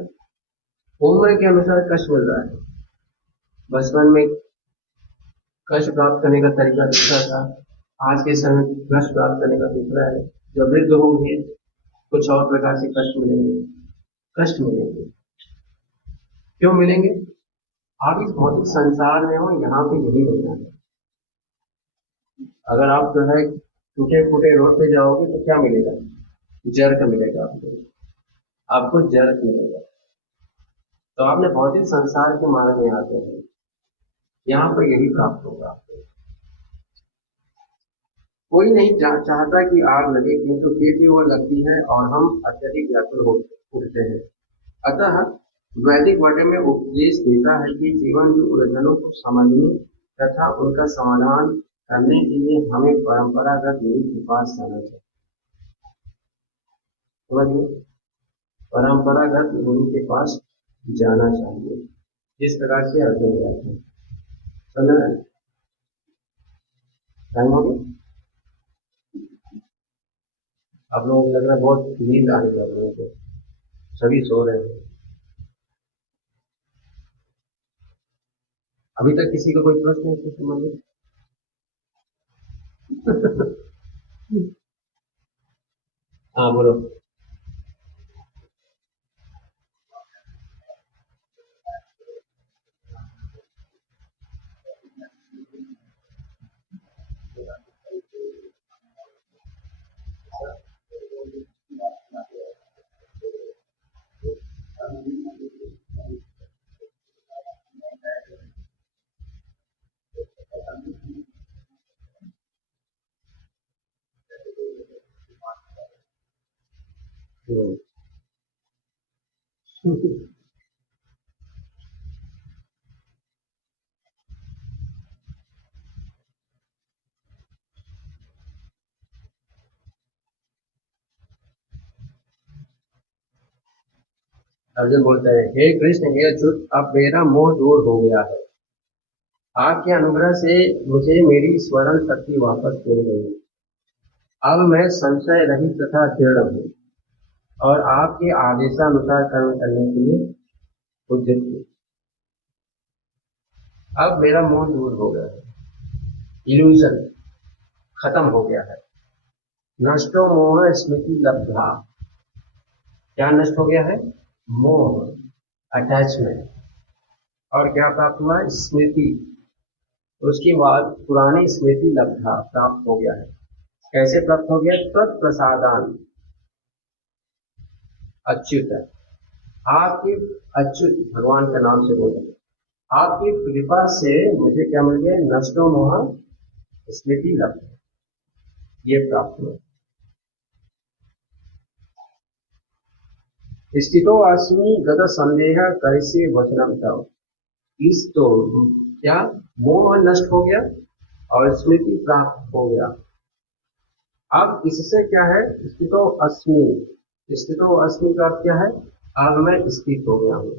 उम्र के अनुसार कष्ट मिल रहा है। बचपन में कष्ट प्राप्त करने का तरीका दूसरा था, आज के समय कष्ट प्राप्त करने का दूसरा है। जब वृद्ध होंगे कुछ और प्रकार से कष्ट मिलेंगे। कष्ट मिलेंगे, क्यों मिलेंगे? आप इस भौतिक संसार में हो, यहाँ पे यही होना है। अगर आप जो है टूटे फूटे रोड पे जाओगे तो क्या मिलेगा? जर्क मिलेगा आपको, आपको जर्क मिलेगा। तो आपने भौतिक संसार के मार्ग में आते हैं, यहाँ पर यही प्राप्त होगा आपको। कोई नहीं चाहता कि आग लगे, किंतु फिर भी वो लगती है और हम अत्यधिक व्याकुल हो उठते हैं। अतः वैदिक वर्ड में उपदेश देता है कि जीवन की उलझनों को समझने तथा उनका समाधान करने के लिए हमें परंपरागत गुरु के पास जाना चाहिए। समझिए, परंपरागत गुरु के पास जाना चाहिए, जिस प्रकार से अर्जुन गया था। समझ रहे? टाइम हो गया? आप लोगों को लग रहा है बहुत नींद आ रही है, आप लोगों को सभी सो रहे हैं। अभी तक किसी का कोई प्रश्न है इससे संबंधित? हाँ बोलो। अर्जुन बोलते हैं, हे कृष्ण, हे अच्युत, अब मेरा मोह दूर हो गया है। आपके अनुग्रह से मुझे मेरी स्मरण शक्ति वापस मिल गई। अब मैं संशय रहित तथा दृढ़ हूँ और आपके आदेशानुसार कर्म करने के लिए उद्यत हूँ। अब मेरा मोह दूर हो गया है, इल्यूजन खत्म हो गया है। नष्टो मोह स्मृति लब्धा। क्या नष्ट हो गया है? मोह, अटैचमेंट। और क्या प्राप्त हुआ? स्मृति। उसके बाद पुरानी स्मृति लब्धा प्राप्त हो गया है। कैसे प्राप्त हो गया? तत्प्रसादान अच्युत है। आपकी अच्युत भगवान का नाम से बोल रहे, आपकी कृपा से मुझे क्या मिल गया? नष्टो मोह स्मृति लब्ध, ये प्राप्त हुआ। स्थितो अस्मि गत संदेह कैसे वचनम तव। इस तो क्या मोह नष्ट हो गया और स्मृति प्राप्त हो गया। अब इससे क्या है? स्थितो अस्मि। स्थितो अस्मि का अर्थ क्या है? अब मैं स्थित हो गया हूँ।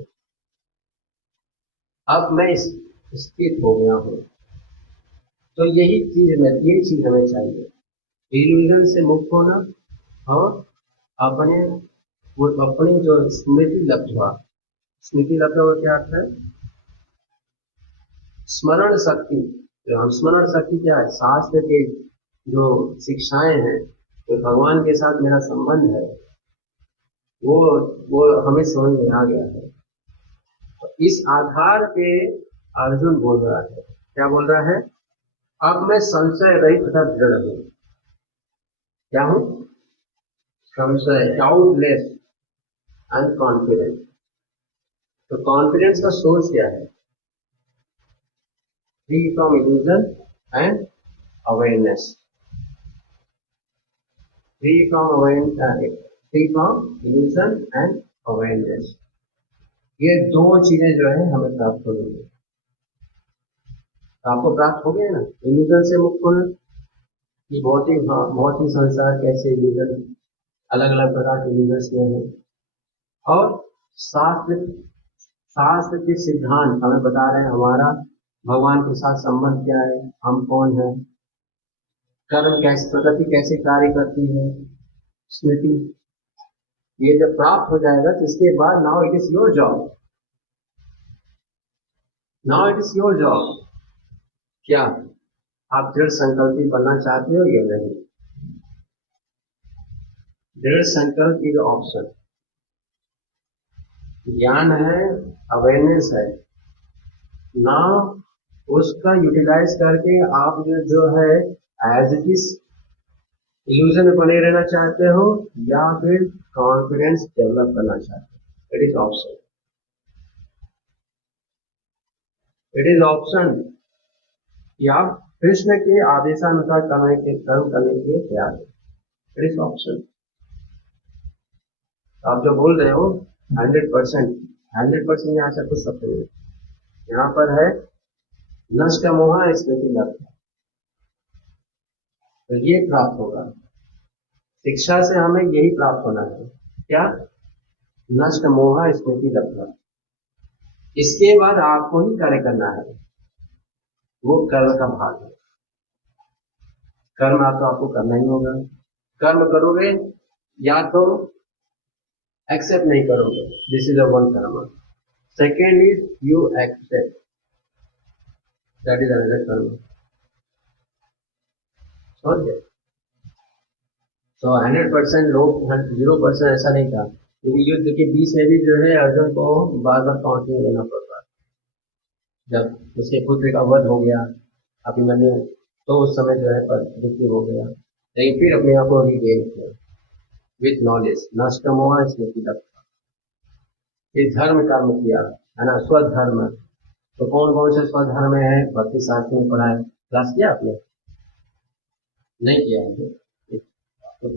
अब मैं स्थित हो गया हूँ। तो यही चीज हमें चाहिए, इल्यूजन से मुक्त होना और अपने वो अपनी जो स्मृति लब्धवा। स्मृति लब्धवा क्या अर्थ है? स्मरण शक्ति। जो हम स्मरण शक्ति क्या है? शास्त्र के जो शिक्षाएं हैं, तो भगवान के साथ मेरा संबंध है, वो वो हमें समझ में आ गया है। तो इस आधार पे अर्जुन बोल रहा है, क्या बोल रहा है? अब मैं संशय रहित तथा दृढ़ हूं। क्या हूं? संशय, डाउटलेस एंड कॉन्फिडेंट। तो कॉन्फिडेंस का सोर्स क्या है? Free from illusion and awareness. Free from illusion and awareness. ये दो चीजें जो है हमें प्राप्त हो गई। आपको प्राप्त हो गया ना, इल्यूजन से मुक्त होना। कि बहुत ही संसार कैसे इल्यूजन, अलग अलग प्रकार के इल्यूजन में है। और शास्त्र शास्त्र के सिद्धांत हमें बता रहे हैं हमारा भगवान के साथ संबंध क्या है, हम कौन है, कर्म कैसे, प्रकृति कैसे कार्य करती है, स्मृति। ये जब प्राप्त हो जाएगा तो इसके बाद now it is your job. Now it is your job. क्या आप दृढ़ संकल्पी बनना चाहते हो या नहीं? दृढ़ संकल्प इज ऑप्शन। ज्ञान है, अवेयरनेस है ना, उसका यूटिलाइज करके आप जो है एज इट इज इल्यूजन में बने रहना चाहते हो या फिर कॉन्फिडेंस डेवलप करना चाहते हो। It is option. It is option कि आप कृष्ण के आदेशानुसार कर्म करने के लिए तैयार हो। It is option. आप जो बोल रहे हो 100%, 100% यहाँ से कुछ सत्य नहीं। यहाँ पर है नष्ट मोह स्मृति लब्ध। तो ये प्राप्त होगा। शिक्षा से हमें यही प्राप्त होना है। क्या? नष्ट मोह स्मृति लब्ध। इसके बाद आपको ही कार्य करना है, वो कर्म का भाग है। कर्म तो आपको करना ही होगा। कर्म करोगे या तो एक्सेप्ट नहीं करोगे, दिस इज अ वन कर्म। Second is you accept, that is another कर्म। समझ गए? तो 100% लोग 0% ऐसा नहीं था, क्योंकि युद्ध के बीच में भी जो है अर्जुन को बार बार काउंसलिंग लेना पड़ता। जब उसके पुत्र का वध हो गया अभिमन्यु, तो उस समय जो है मृत्यु हो गया, लेकिन फिर अपने आप को रिगेन किया विथ नॉलेज। नष्टमो स्मृति लब्धा। ये धर्म कर्म किया है ना, स्वधर्म। तो कौन कौन से स्वधर्म है? भक्ति शास्त्र में पढ़ा है। क्लास किया आपने? नहीं किया है? तो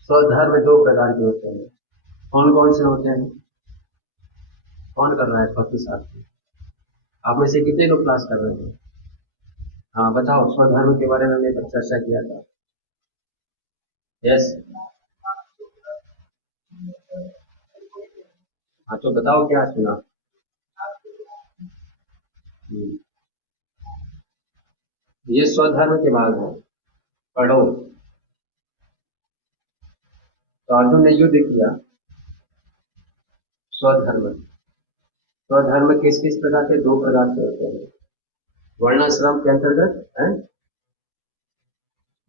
स्वधर्म दो प्रकार के होते हैं। कौन कौन से होते हैं? कौन कर रहा है भक्ति शास्त्र? आप में से कितने लोग क्लास कर रहे हैं? हाँ बताओ, स्वधर्म के बारे में हमने चर्चा किया था। यस। हाँ तो बताओ क्या सुना? ये स्वधर्म के मार्ग है। पढ़ो। तो अर्जुन ने युद्ध किया। स्वधर्म। स्वधर्म किस किस प्रकार के? दो प्रकार के होते हैं। वर्णाश्रम के अंतर्गत है।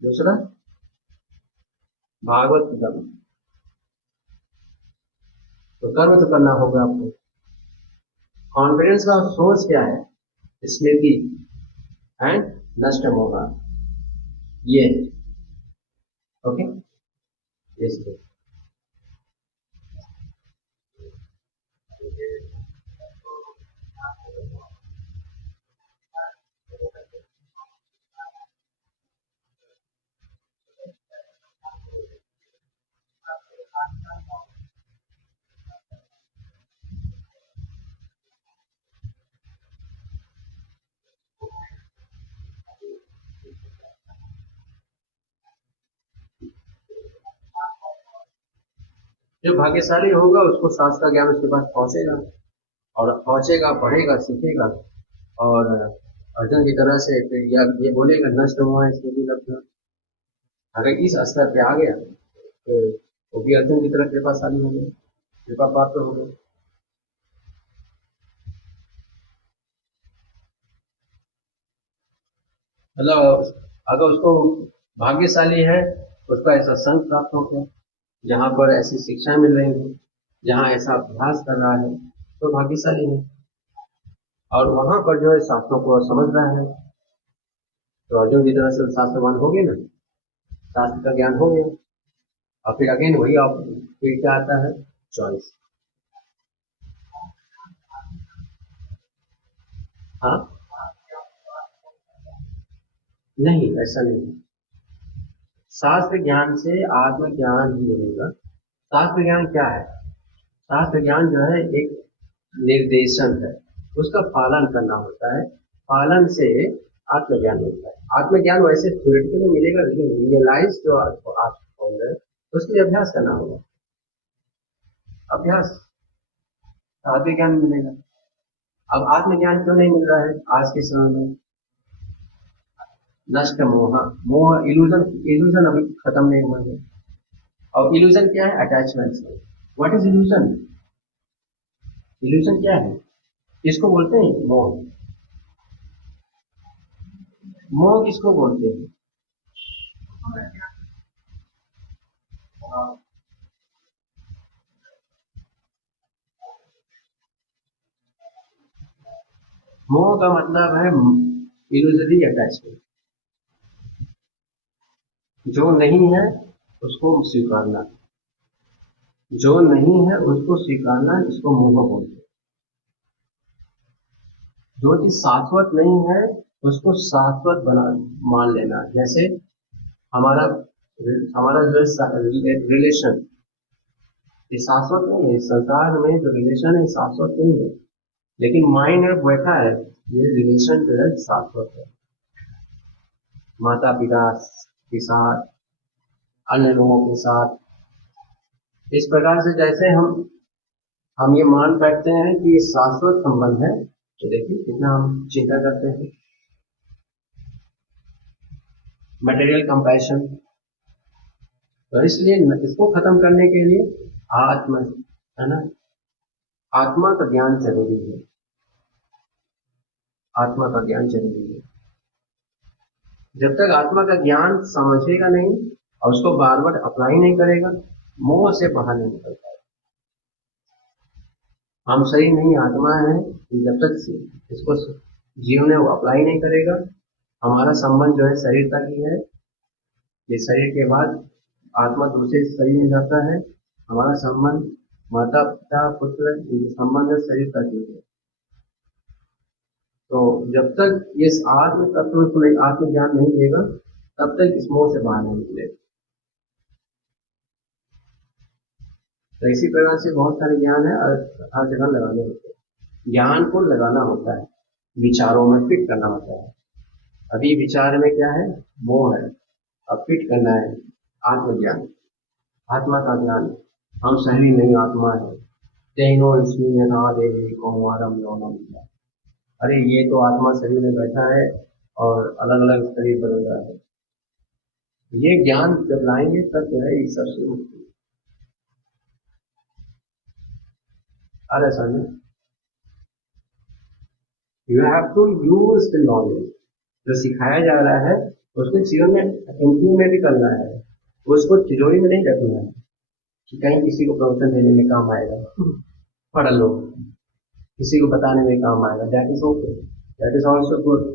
दूसरा भागवत धर्म। तो कर्म तो करना होगा आपको। कॉन्फिडेंस का सोर्स क्या है? स्मृति एंड नष्ट होगा। ये ओके। यस। जो भाग्यशाली होगा उसको शास्त्र का ज्ञान उसके पास पहुंचेगा, और पहुंचेगा, पढ़ेगा, सीखेगा, और अर्जुन की तरह से फिर या ये बोलेगा नष्ट हुआ है इसमें भी लगना। अगर इस स्तर पे आ गया तो वो भी अर्जुन की तरह कृपाशाली हो गया, कृपा पात्र हो गया। मतलब अगर उसको भाग्यशाली है, उसको ऐसा संघ प्राप्त हो गया जहाँ पर ऐसी शिक्षाएं मिल रही है, जहाँ ऐसा अभ्यास कर रहा है, तो भाग्यशाली है। और वहां पर जो है शास्त्रों को समझ रहा है, तो अर्जुन की तरह से शास्त्रवान हो गए ना, शास्त्र का ज्ञान हो गया। और फिर अगेन वही आप फिर क्या आता है? चॉइस। हाँ, नहीं ऐसा नहीं। शास्त्र ज्ञान से आत्मज्ञान ही मिलेगा। शास्त्र ज्ञान क्या है? शास्त्र ज्ञान जो है एक निर्देशन है, उसका पालन करना होता है। पालन से आत्मज्ञान मिलता है। आत्मज्ञान वैसे थ्योरेटिकली मिलेगा, लेकिन रियलाइज जो आपको आपको है उसके लिए अभ्यास करना होगा। अभ्यास आत्मज्ञान मिलेगा। अब आत्मज्ञान क्यों नहीं मिल रहा है आज के समय में? नष्ट मोह। मोह इल्यूजन, इल्यूजन अभी खत्म नहीं हुआ है। और इल्यूजन क्या है? अटैचमेंट से। What is illusion? इल्यूजन क्या है? किसको बोलते हैं मोह? मोह किसको बोलते हैं? मोह का मतलब है इल्यूजरी अटैचमेंट। जो नहीं है उसको स्वीकारना, जो नहीं है उसको स्वीकारना, इसको मोह बोलते हैं। जो चीज शाश्वत नहीं है उसको शाश्वत बना मान लेना। जैसे हमारा हमारा जो रिलेशन, ये शाश्वत नहीं है। संसार में जो रिलेशन है शाश्वत नहीं है, लेकिन माइंड में बैठा है ये रिलेशन जो है शाश्वत है। माता पिता के साथ, अन्य लोगों के साथ, इस प्रकार से जैसे हम ये मान बैठते हैं कि ये शाश्वत संबंध है, तो देखिए कितना हम चिंता करते हैं। Material compassion. तो इसलिए इसको खत्म करने के लिए आत्म, है ना, आत्मा का ज्ञान जरूरी है। आत्मा का ज्ञान जरूरी है। जब तक आत्मा का ज्ञान समझेगा नहीं और उसको बार बार अप्लाई नहीं करेगा, मोह से बाहर नहीं निकल पाएगा। हम सही नहीं, आत्मा है। जब तक इसको जीवन में वो अप्लाई नहीं करेगा, हमारा संबंध जो है शरीर तक ही है। ये शरीर के बाद आत्मा दूसरे शरीर में जाता है। हमारा संबंध माता पिता पुत्र, ये संबंध है शरीर तक ही है। तो जब तक ये आत्म तत्व को आत्मज्ञान नहीं देगा, तब तक इस मोह से बाहर नहीं निकलेगा। तो इसी प्रकार से बहुत सारे ज्ञान है और हर जगह लगाने होते हैं। ज्ञान को लगाना होता है, विचारों में फिट करना होता है। अभी विचार में क्या है? मोह है। अब फिट करना है आत्मज्ञान, आत्मा का ज्ञान। हम शरीर नहीं, आत्मा है। तेनो इसमें यथा देवी कौमारम यौनम। अरे ये तो आत्मा शरीर में बैठा है और अलग अलग शरीर बदल रहा है। ये ज्ञान जब लाएंगे तब जो है ये सब शुरू होती है। अरे समझ, you have to use the knowledge. जो सिखाया जा रहा है उसको जीवन में इम्प्लीमेंट करना है, उसको तिजोरी में नहीं रखना है कि कहीं किसी को प्रवचन देने में काम आएगा, पढ़ लो, किसी को बताने में काम आएगा, that is okay, that is also good.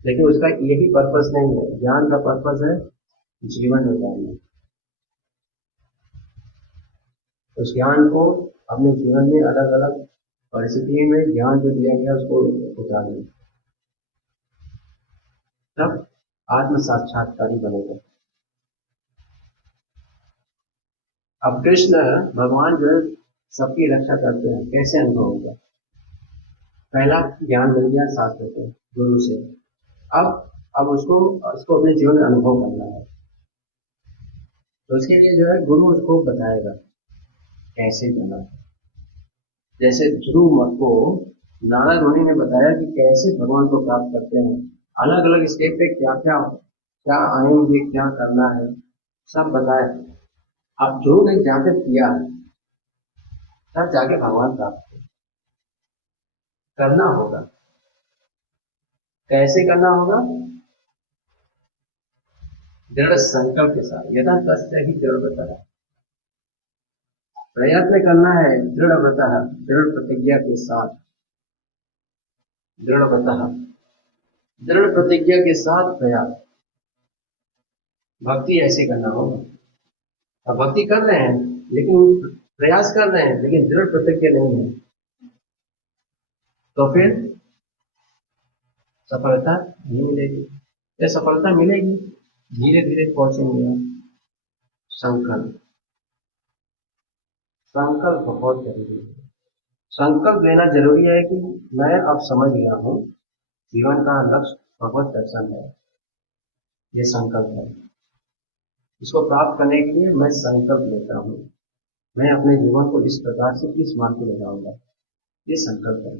लेकिन उसका यही पर्पस नहीं है। ज्ञान का पर्पस है जीवन में जानना। उस ज्ञान को अपने जीवन में अलग अलग परिस्थिति में ज्ञान जो दिया गया उसको उतारना, तब आत्म साक्षात्कारी बनेगा। अब कृष्ण भगवान जो है सबकी रक्षा करते हैं, कैसे अनुभव होगा? पहला ज्ञान मिल गया शास्त्र से, गुरु से। अब उसको अपने जीवन में अनुभव करना है, तो उसके लिए जो है गुरु उसको बताएगा कैसे करना है। जैसे ध्रुव मत को नारद मुनि ने बताया कि कैसे भगवान को प्राप्त करते हैं, अलग अलग स्टेप पे क्या क्या क्या आएंगे, क्या करना है, सब बताए। अब ध्रुव ने जाके किया, तब जाके भगवान प्राप्त करना होगा। कैसे करना होगा? दृढ़ संकल्प के साथ, यथा तस्य ही दृढ़ व्रतः। प्रयत्न करना है दृढ़ व्रतः, दृढ़ प्रतिज्ञा के साथ। दृढ़ व्रतः, दृढ़ प्रतिज्ञा के साथ प्रयास। भक्ति ऐसे करना होगा। अब भक्ति कर रहे हैं, लेकिन प्रयास कर रहे हैं, लेकिन दृढ़ प्रतिज्ञा नहीं है, तो फिर सफलता नहीं मिलेगी। या सफलता मिलेगी, धीरे धीरे पहुंचेंगे आप। संकल्प, संकल्प बहुत जरूरी है। संकल्प लेना जरूरी है कि मैं अब समझ गया हूं जीवन का लक्ष्य भगवत दर्शन है, ये संकल्प है। इसको प्राप्त करने के लिए मैं संकल्प लेता हूं, मैं अपने जीवन को इस प्रकार से इस मार्ग को लगाऊंगा, ये संकल्प है।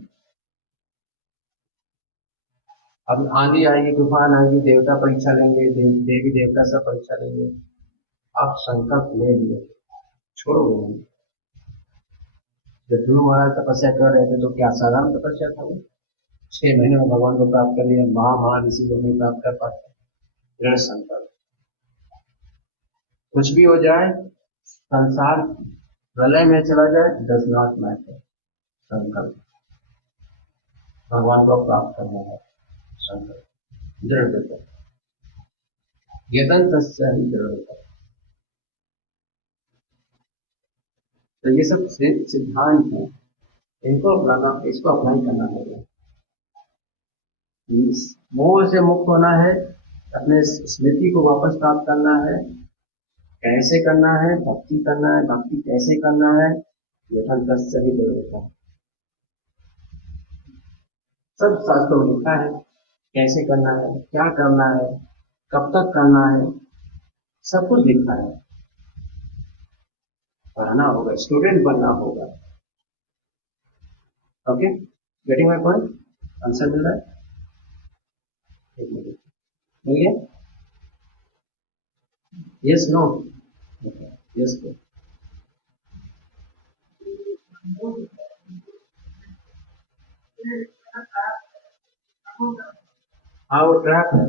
अब आंधी आएगी, तूफान आएगी, देवता परीक्षा लेंगे, देवी देवता सब परीक्षा लेंगे, आप संकल्प ले लिए, छोड़ोगे नहीं। जब ध्रुव महाराज तपस्या कर रहे थे तो क्या साधारण तपस्या था वो? 6 महीने में भगवान को प्राप्त कर लिया, महान ऋषि को नहीं प्राप्त कर पाते। दृढ़ संकल्प, कुछ भी हो जाए, संसार प्रलय में चला जाए, डज नॉट मैटर। संकल्प, भगवान को प्राप्त करना है, संकल्प दृढ़ व्रत, यतन तस्य ही दृढ़ व्रत। तो ये सब सिद्धांत है, इनको अपनाना, इसको अप्लाई करना होगा। मोह से मुक्त होना है, अपने स्मृति को वापस प्राप्त करना है। कैसे करना है? भक्ति करना है। भक्ति कैसे करना है? यथन तस्य ही दृढ़ व्रत, सब शास्त्रों में लिखा है कैसे करना है, क्या करना है, कब तक करना है, सब कुछ लिखा है। पढ़ना होगा, स्टूडेंट बनना होगा। Okay, getting my point? Answer मिल रहा है? मिल गया? Yes, no? Yes, no? हाँ, वो ट्रैप है।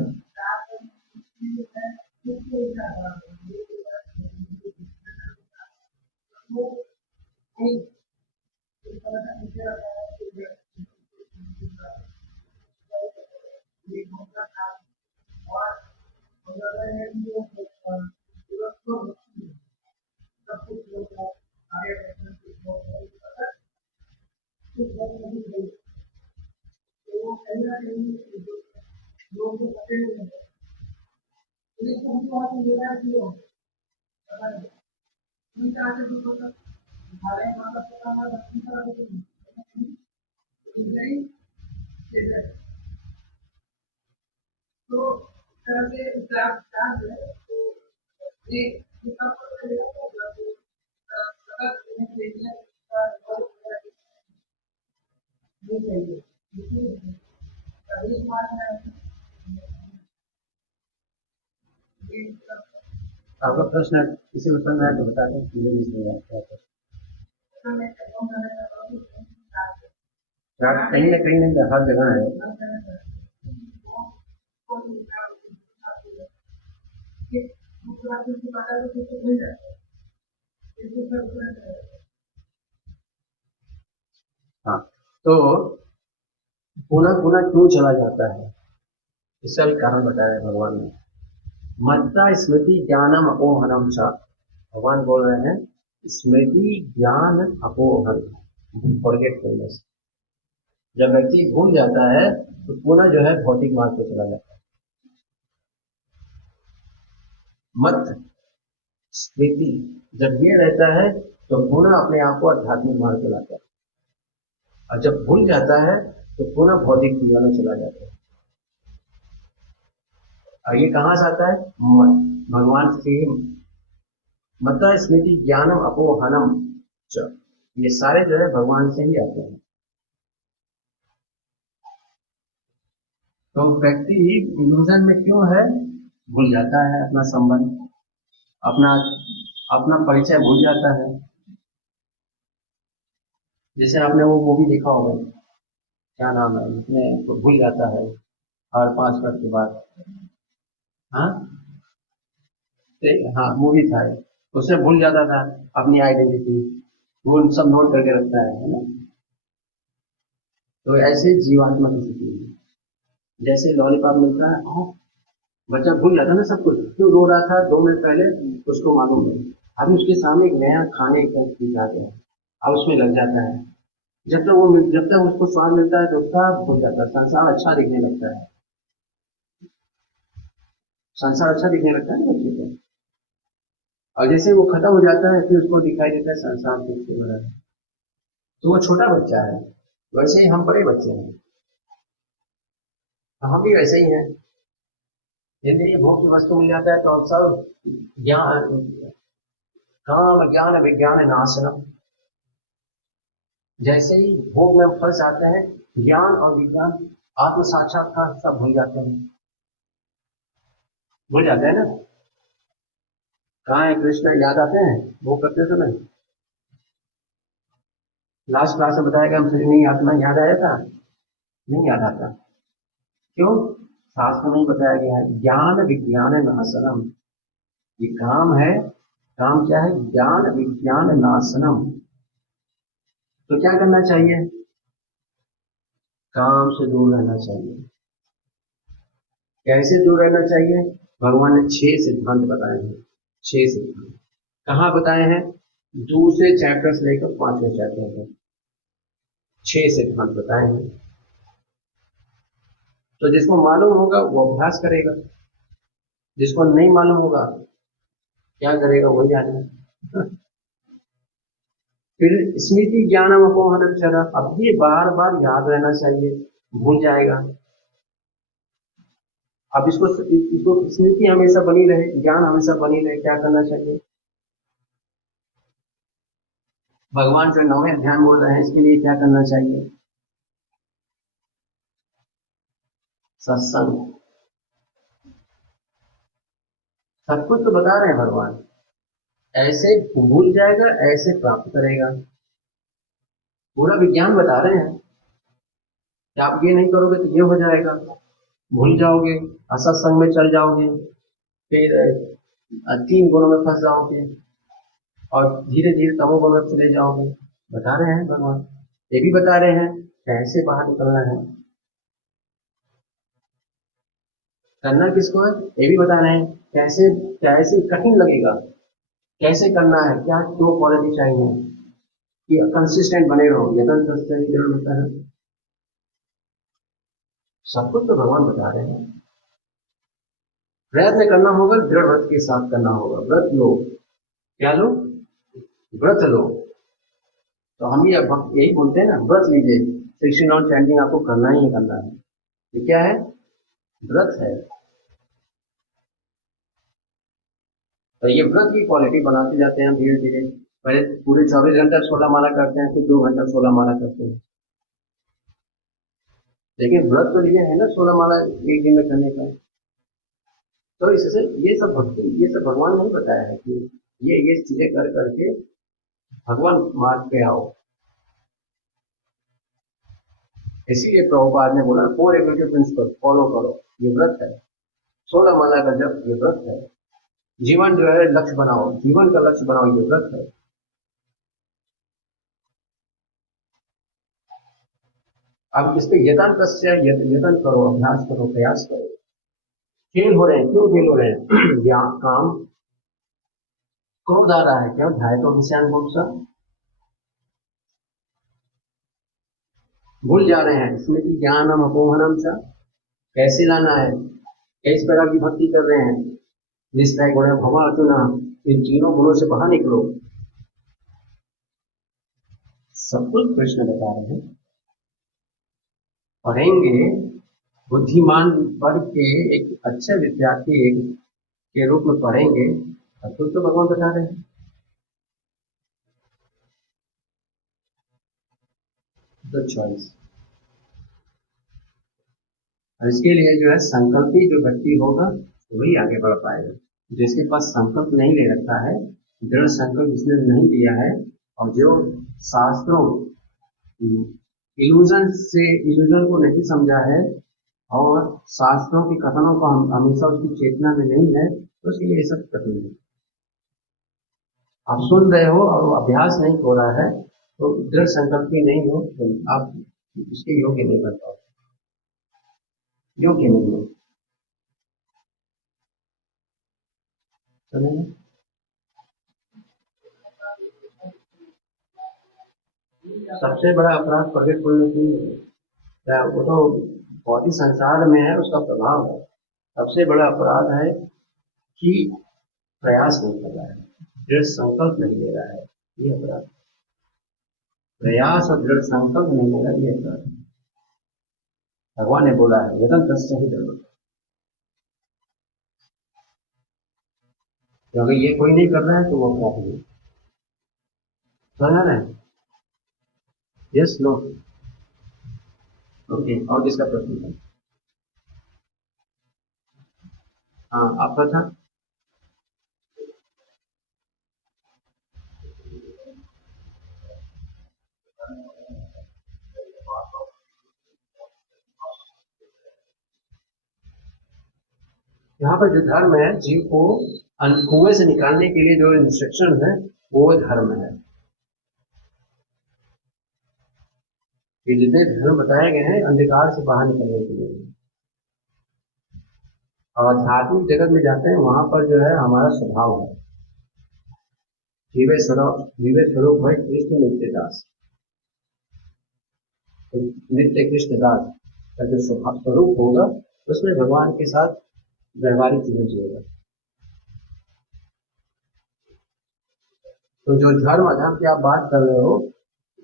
आपका प्रश्न किसी उत्तर में है तो बता दें, मुझे नहीं समझ आया क्या था। कहीं ना कहीं नहीं, हर जगह है। हाँ, तो पुनः पुनः क्यों चला जाता है, इसका भी कारण बताया है भगवान ने। मत्ता स्मृति ज्ञानम अपोहनम च, भगवान बोल रहे हैं स्मृति ज्ञान अपोहन, फॉरगेटफुलनेस। जब व्यक्ति भूल जाता है तो पुनः जो है भौतिक मार्ग पे चला जाता है। मत स्मृति जब ये रहता है तो पुनः अपने आप को आध्यात्मिक मार्ग पे लाता है, और जब भूल जाता है तो पुनः भौतिक जीवन में चला जाता है। और ये कहाँ से आता है? भगवान से। मत्ता स्मृति ज्ञानम अपोहनम च, ये सारे जो है भगवान से ही आते हैं। तो व्यक्ति इल्यूजन में क्यों है? भूल जाता है अपना संबंध, अपना अपना परिचय भूल जाता है। जैसे आपने वो मूवी देखा होगा, क्या नाम है उसमें, तो भूल जाता है हर 5 मिनट के बाद। हाँ हाँ, मूवी था, उससे भूल जाता था अपनी आइडेंटिटी, वो सब नोट करके रखता है ना। तो ऐसे जीवात्मा की स्थिति है। जैसे लॉलीपॉप मिलता है, बच्चा भूल जाता है ना सब कुछ, क्यों रो रहा था 2 मिनट पहले उसको मालूम नहीं। अभी उसके सामने एक नया खाने का चीज आ गया, अब उसमें लग जाता है। जब तक उसको स्वाद मिलता है तो उसका भूल जाता है, संसार अच्छा दिखने लगता है। संसार अच्छा दिखने लगता है ना बच्चे को, और जैसे वो खत्म हो जाता है फिर उसको दिखाई देता है संसार किससे भरा है। तो वो छोटा बच्चा है, वैसे ही हम बड़े बच्चे हैं, हम भी वैसे ही हैं। यदि भोग की वस्तु मिल जाता है तो सब ज्ञान, काम ज्ञान विज्ञान नाशनम, जैसे ही भोग में फंस जाते हैं, ज्ञान और विज्ञान आत्म साक्षात्कार सब भूल जाते हैं। भूल जाते हैं ना, कहाँ है कृष्ण, याद आते हैं वो करते समय? लास्ट क्लास में बताया गया हमसे नहीं आत्मा याद आया था, नहीं याद आता। क्यों? शास्त्र में ही बताया गया है ज्ञान विज्ञान नाशनम, ये काम है। काम क्या है? ज्ञान विज्ञान नाशनम। तो क्या करना चाहिए? काम से दूर रहना चाहिए। कैसे दूर रहना चाहिए? भगवान ने 6 सिद्धांत बताए हैं। 6 सिद्धांत कहाँ बताए हैं? दूसरे चैप्टर से लेकर 5वें चैप्टर तक 6 सिद्धांत बताए हैं। तो जिसको मालूम होगा वो अभ्यास करेगा, जिसको नहीं मालूम होगा क्या करेगा वही जानेगा। फिर स्मृति ज्ञानम अपोहनम चरा, अब ये बार बार याद रहना चाहिए, भूल जाएगा। अब इसको स्मृति हमेशा बनी रहे, ज्ञान हमेशा बनी रहे, क्या करना चाहिए? भगवान जो 9वें अध्याय बोल रहे हैं इसके लिए क्या करना चाहिए? सत्संग। सब कुछ तो बता रहे हैं भगवान, ऐसे भूल जाएगा ऐसे प्राप्त करेगा, पूरा विज्ञान बता रहे हैं कि आप ये नहीं करोगे तो ये हो जाएगा, भूल जाओगे, असत्संग में चल जाओगे, फिर 3 गुणों में फंस जाओगे और धीरे धीरे तमोगुण में चले जाओगे। बता रहे हैं भगवान, ये भी बता रहे हैं कैसे बाहर निकलना है, करना किसको है ये भी बता रहे हैं, कैसे कैसे कठिन लगेगा, कैसे करना है, क्या 2 क्वालिटी चाहिए कि कंसिस्टेंट बने रहो, होता है। सब कुछ तो भगवान बता रहे हैं। प्रयत्न करना होगा, दृढ़ व्रत के साथ करना होगा। व्रत लो, क्या लो? व्रत लो। तो हम यही बोलते हैं ना, व्रत लीजिए, 69 चैंटिंग आपको करना ही करना है। ये क्या है? व्रत है। तो ये व्रत की क्वालिटी बनाते जाते हैं धीरे धीरे। पहले पूरे 24 घंटा 16 माला करते हैं, फिर 2 घंटा 16 माला करते हैं। लेकिन व्रत तो लिए है ना 16 माला एक दिन में करने का, तो इससे ये सब भक्ति, ये सब भगवान नहीं बताया है कि ये चीजें कर करके भगवान मार्ग पे आओ। इसीलिए प्रभुपाद ने बोला 4 एग्रीगेटिव प्रिंसिपल फॉलो करो, ये व्रत है। 16 माला का जप, ये व्रत है। जीवन जो है लक्ष्य बनाओ, जीवन का लक्ष्य बनाओ, ये व्रत है। अब इस पे यतन तस्या, यतन करो, अभ्यास करो, प्रयास करो। फेल हो रहे हैं, क्यों फेल हो रहे हैं? या काम, क्रोध आ रहा है, क्या ध्याय तो विषयान गुप्सा, भूल जा रहे हैं, स्मृति ज्ञानम अपोहनम सा, कैसे लाना है, किस प्रकार की भक्ति कर रहे हैं, निष्ठा गुण भवा अर्जुना, इन तीनों गुणों से बाहर निकलो। सब कुछ कृष्ण बता रहे हैं। पढ़ेंगे, बुद्धिमान वर्ग के एक अच्छे विद्यार्थी एक के रूप में पढ़ेंगे, सब कुछ तो भगवान बता रहे हैं। The choice. और इसके लिए जो है संकल्पी जो व्यक्ति होगा वही आगे बढ़ पाएगा। जिसके पास संकल्प नहीं ले रखा है, दृढ़ संकल्प जिसने नहीं लिया है, और जो शास्त्रों इल्यूजन को नहीं समझा है, और शास्त्रों के कथनों को हम हमेशा उसकी चेतना में नहीं है, तो उसके लिए ये सब कठिन है। आप सुन रहे हो और वो अभ्यास नहीं हो रहा है, तो दृढ़ संकल्प भी नहीं हो, तो आप उसके योग्य नहीं बन पाओ, योग्य नहीं हो। समझे? सबसे बड़ा अपराध प्रगट बोलने की है, वो तो भौतिक संसार में है, उसका प्रभाव है। सबसे बड़ा अपराध है कि प्रयास नहीं कर रहा है, दृढ़ संकल्प नहीं ले रहा है, ये अपराध। प्रयास और दृढ़ संकल्प नहीं ले रहा, ये अपराध। भगवान ने बोला है यदन तस्य ही धर्म, क्योंकि ये कोई नहीं कर रहा है तो वो अपराध नहीं। समझा ना? Yes, no, okay. और किसका प्रश्न था? हाँ, आपका था। यहाँ पर जो धर्म है, जीव को कुएं से निकालने के लिए जो इंस्ट्रक्शन है, वो धर्म है। ये जितने धर्म बताए गए हैं अंधकार से बाहर निकलने के लिए, और आध्यात्मिक जगत में जाते हैं, वहां पर जो है हमारा स्वभाव है जीवे स्वरूप भाई कृष्ण नित्य दास। तो नित्य कृष्ण दास का जो स्वरूप होगा, उसमें भगवान के साथ व्यवहारिक जीवन जिएगा। तो जो धर्म अधर्म की आप बात कर रहे हो,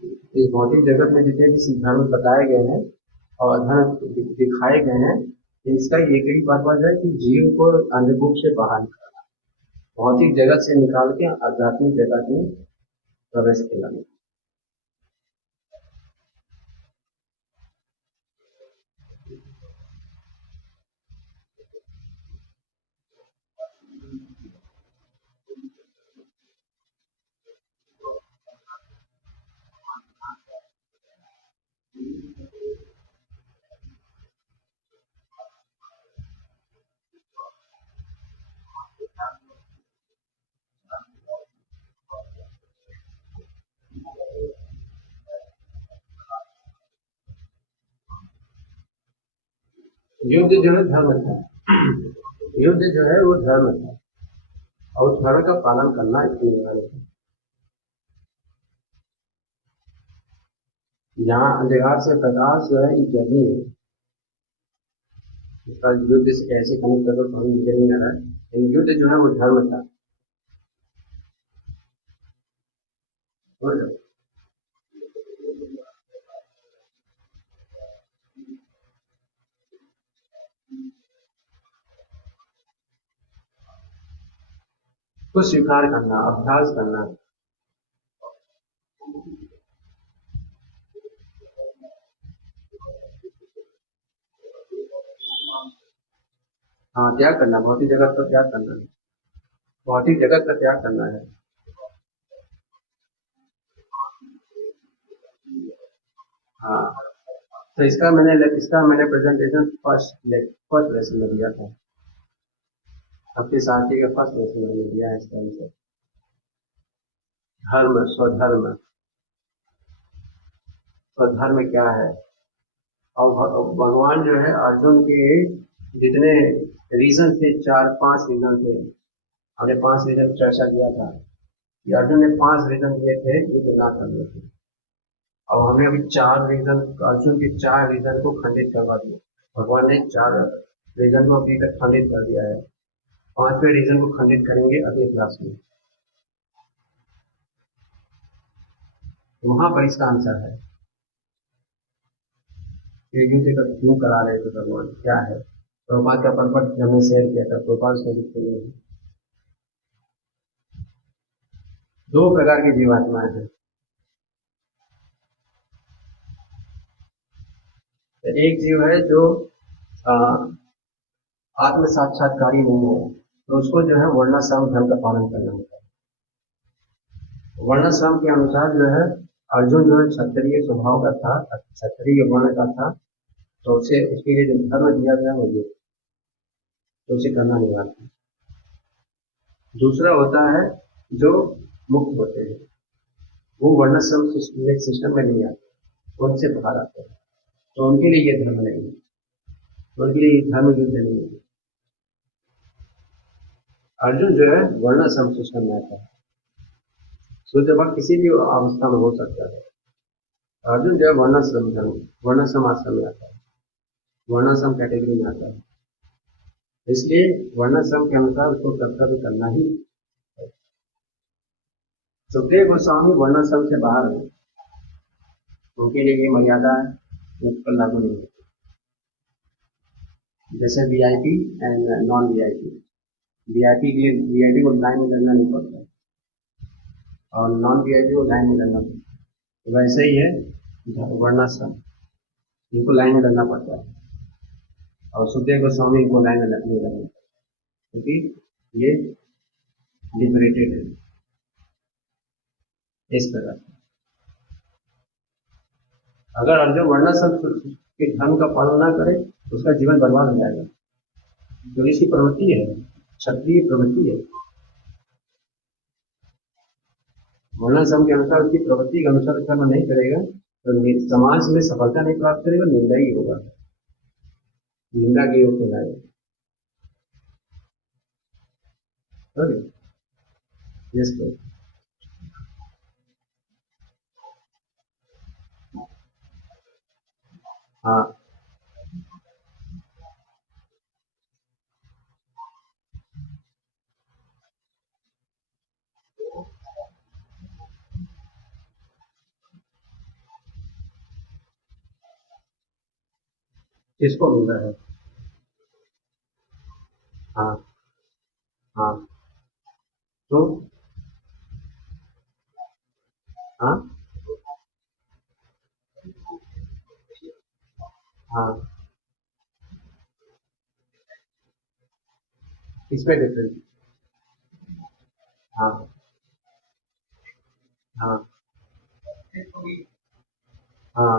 इस भौतिक जगत में जितने भी धर्म बताए गए हैं और अधर्म दिखाए गए हैं, इसका एक ही पर्पज है कि जीव को अंधकूप से बाहर निकालना, भौतिक जगत से निकाल के आध्यात्मिक जगत में प्रवेश दिलाना। युद्ध जो है धर्म था, युद्ध जो है वो धर्म था, और धर्म का पालन करना इसके निवारण है। यहाँ अंधकार से प्रकाश जो है ये जर्नी है, इसका युद्ध से कैसे कनेक्ट करो तो हमें मुझे नहीं आ रहा है, लेकिन युद्ध जो है वो धर्म था। को स्वीकार करना, अभ्यास करना। हाँ, त्याग करना, भौतिक जगत का त्याग करना है, भौतिक जगत का त्याग करना है। हाँ, तो इसका मैंने प्रेजेंटेशन फर्स्ट लेसन में दिया था। आपके साथी का फर्स्ट लेसन मैंने दिया है इसका आंसर। धर्म, स्वधर्म। स्वधर्म क्या है? और भगवान जो है अर्जुन के जितने रीजन थे, 4-5 रीजन थे, हमने 5 रीजन चर्चा किया था कि अर्जुन ने 5 रीजन दिए थे युद्ध ना करने के। और हमने अभी 4 रीजन, अर्जुन के 4 रीजन को खंडित करवा दिया। भगवान ने 4 रीजन को अभी तक खंडित कर दिया है। 5वें रीजन को खंडित करेंगे अगले क्लास में। तो वहां पर इसका आंसर है कि युद्ध क्यों करा रहे थे भगवान, क्या है। प्रभुपाद का पर्पट हमने शेयर किया था, प्रभुपाद से लिखते हैं। 2 प्रकार की जीवात्माएं हैं। एक जीव है जो आ, आत्म साक्षात्कारी नहीं है, तो उसको जो है वर्णाश्रम धर्म का पालन करना होता है। वर्णाश्रम के अनुसार जो है अर्जुन जो है क्षत्रिय स्वभाव का था, क्षत्रिय वर्ण का था, तो उसे उसके लिए जो धर्म दिया गया वो तो उसे करना नहीं आता। दूसरा होता है जो मुक्त होते हैं, वो वर्णाश्रम सिस्टम में नहीं आते, उनसे बाहर आते हैं, तो उनके लिए ये धर्म नहीं है, उनके लिए धर्म युद्ध नहीं है। अर्जुन जो है वर्णाश्रम सिस्टम में आता है। शुद्ध भक्त किसी भी अवस्था में हो सकता है। अर्जुन जो है वर्णाश्रम धर्म, वर्णाश्रम आश्रम में आता है, वर्णाश्रम कैटेगरी में आता है, इसलिए वर्णाश्रम के अनुसार उसको कर्तव्य करना ही है। सुखदेव गोस्वामी वर्णाश्रम से बाहर है, उनके लिए ये मर्यादा है, उन पर लागू नहीं होती। जैसे VIP and non VIP, VIP के लिए वीआईपी को लाइन में लगना नहीं पड़ता और नॉन वीआईपी को लाइन में लगना पड़ता है। तो वैसे ही है वर्णाश्रम, इनको लाइन में लगना पड़ता है, और सुखदेव गोस्वामी इनको लाइन में नहीं लगना पड़ता, क्योंकि ये लिबरेटेड है इस प्रकार। अगर अर्जुन वर्णाश्रम के धर्म का पालन ना करे तो उसका जीवन बर्बाद हो जाएगा, जो इसकी प्रवृत्ति है, क्षत्रिय प्रवृत्ति है। वर्णाश्रम के अनुसार उसकी प्रवृत्ति के अनुसार कर्म नहीं करेगा तो समाज में सफलता नहीं प्राप्त करेगा, निंदा ही होगा, निंदा के योग हो जाएगा। यस तो हाँ, किसको मिल रहा है? हाँ हाँ, तो हाँ हाँ, इसमें डिफरेंस। हाँ हाँ हाँ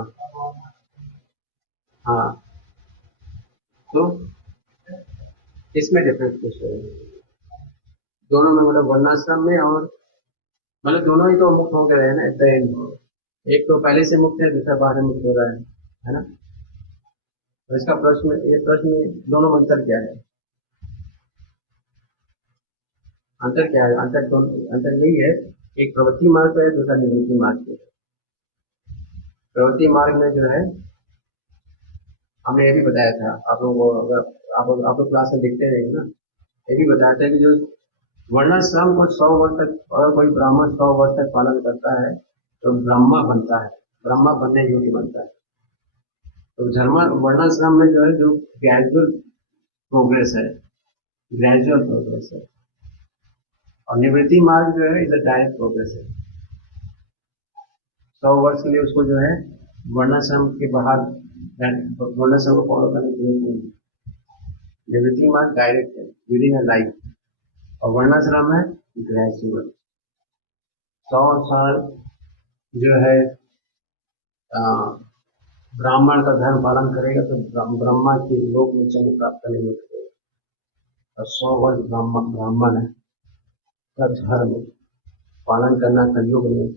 हाँ, तो इसमें डिफरेंस कुछ है दोनों में, मतलब वर्णाश्रम में और मतलब दोनों ही तो मुक्त हो गए हैं ना एट द एंड। एक तो पहले से मुक्त है, दूसरा बाद में मुक्त हो रहा है ना। तो इसका प्रश्न, ये प्रश्न दोनों में अंतर क्या है? अंतर क्या है? अंतर यही है, एक प्रवृत्ति मार्ग पे है, दूसरा निवृत्ति मार्ग पे है। प्रवृत्ति मार्ग में जो है हमने ये भी बताया था आप लोगों को, अगर आप लोग क्लास में देखते रहेंगे ना, ये भी बताया था कि जो वर्णाश्रम को 100 वर्ष तक, अगर कोई ब्राह्मण 100 वर्ष तक पालन करता है तो ब्रह्मा बनता है, ब्रह्मा बनने योग्य बनता है। तो धर्म वर्णाश्रम में जो है जो ग्रेजुअल प्रोग्रेस है, ग्रेजुअल प्रोग्रेस है, और निवृत्ति मार्ग जो है इज अ डायरेक्ट प्रोग्रेस है। 100 वर्ष के लिए उसको जो है वर्णाश्रम के बाहर वर्णाश्रम को फॉलो करने की जरूरत नहीं है, निवृत्ति मार्ग डायरेक्ट है विद इन अ लाइफ, और वर्णाश्रम है ग्रेजुअल। 100 साल जो है ब्राह्मण का धर्म पालन करेगा तो ब्रह्मा के लोक में जन्म प्राप्त करने में करेगा, और 100 वर्ष ब्राह्मण का धर्म पालन करना कलयुग में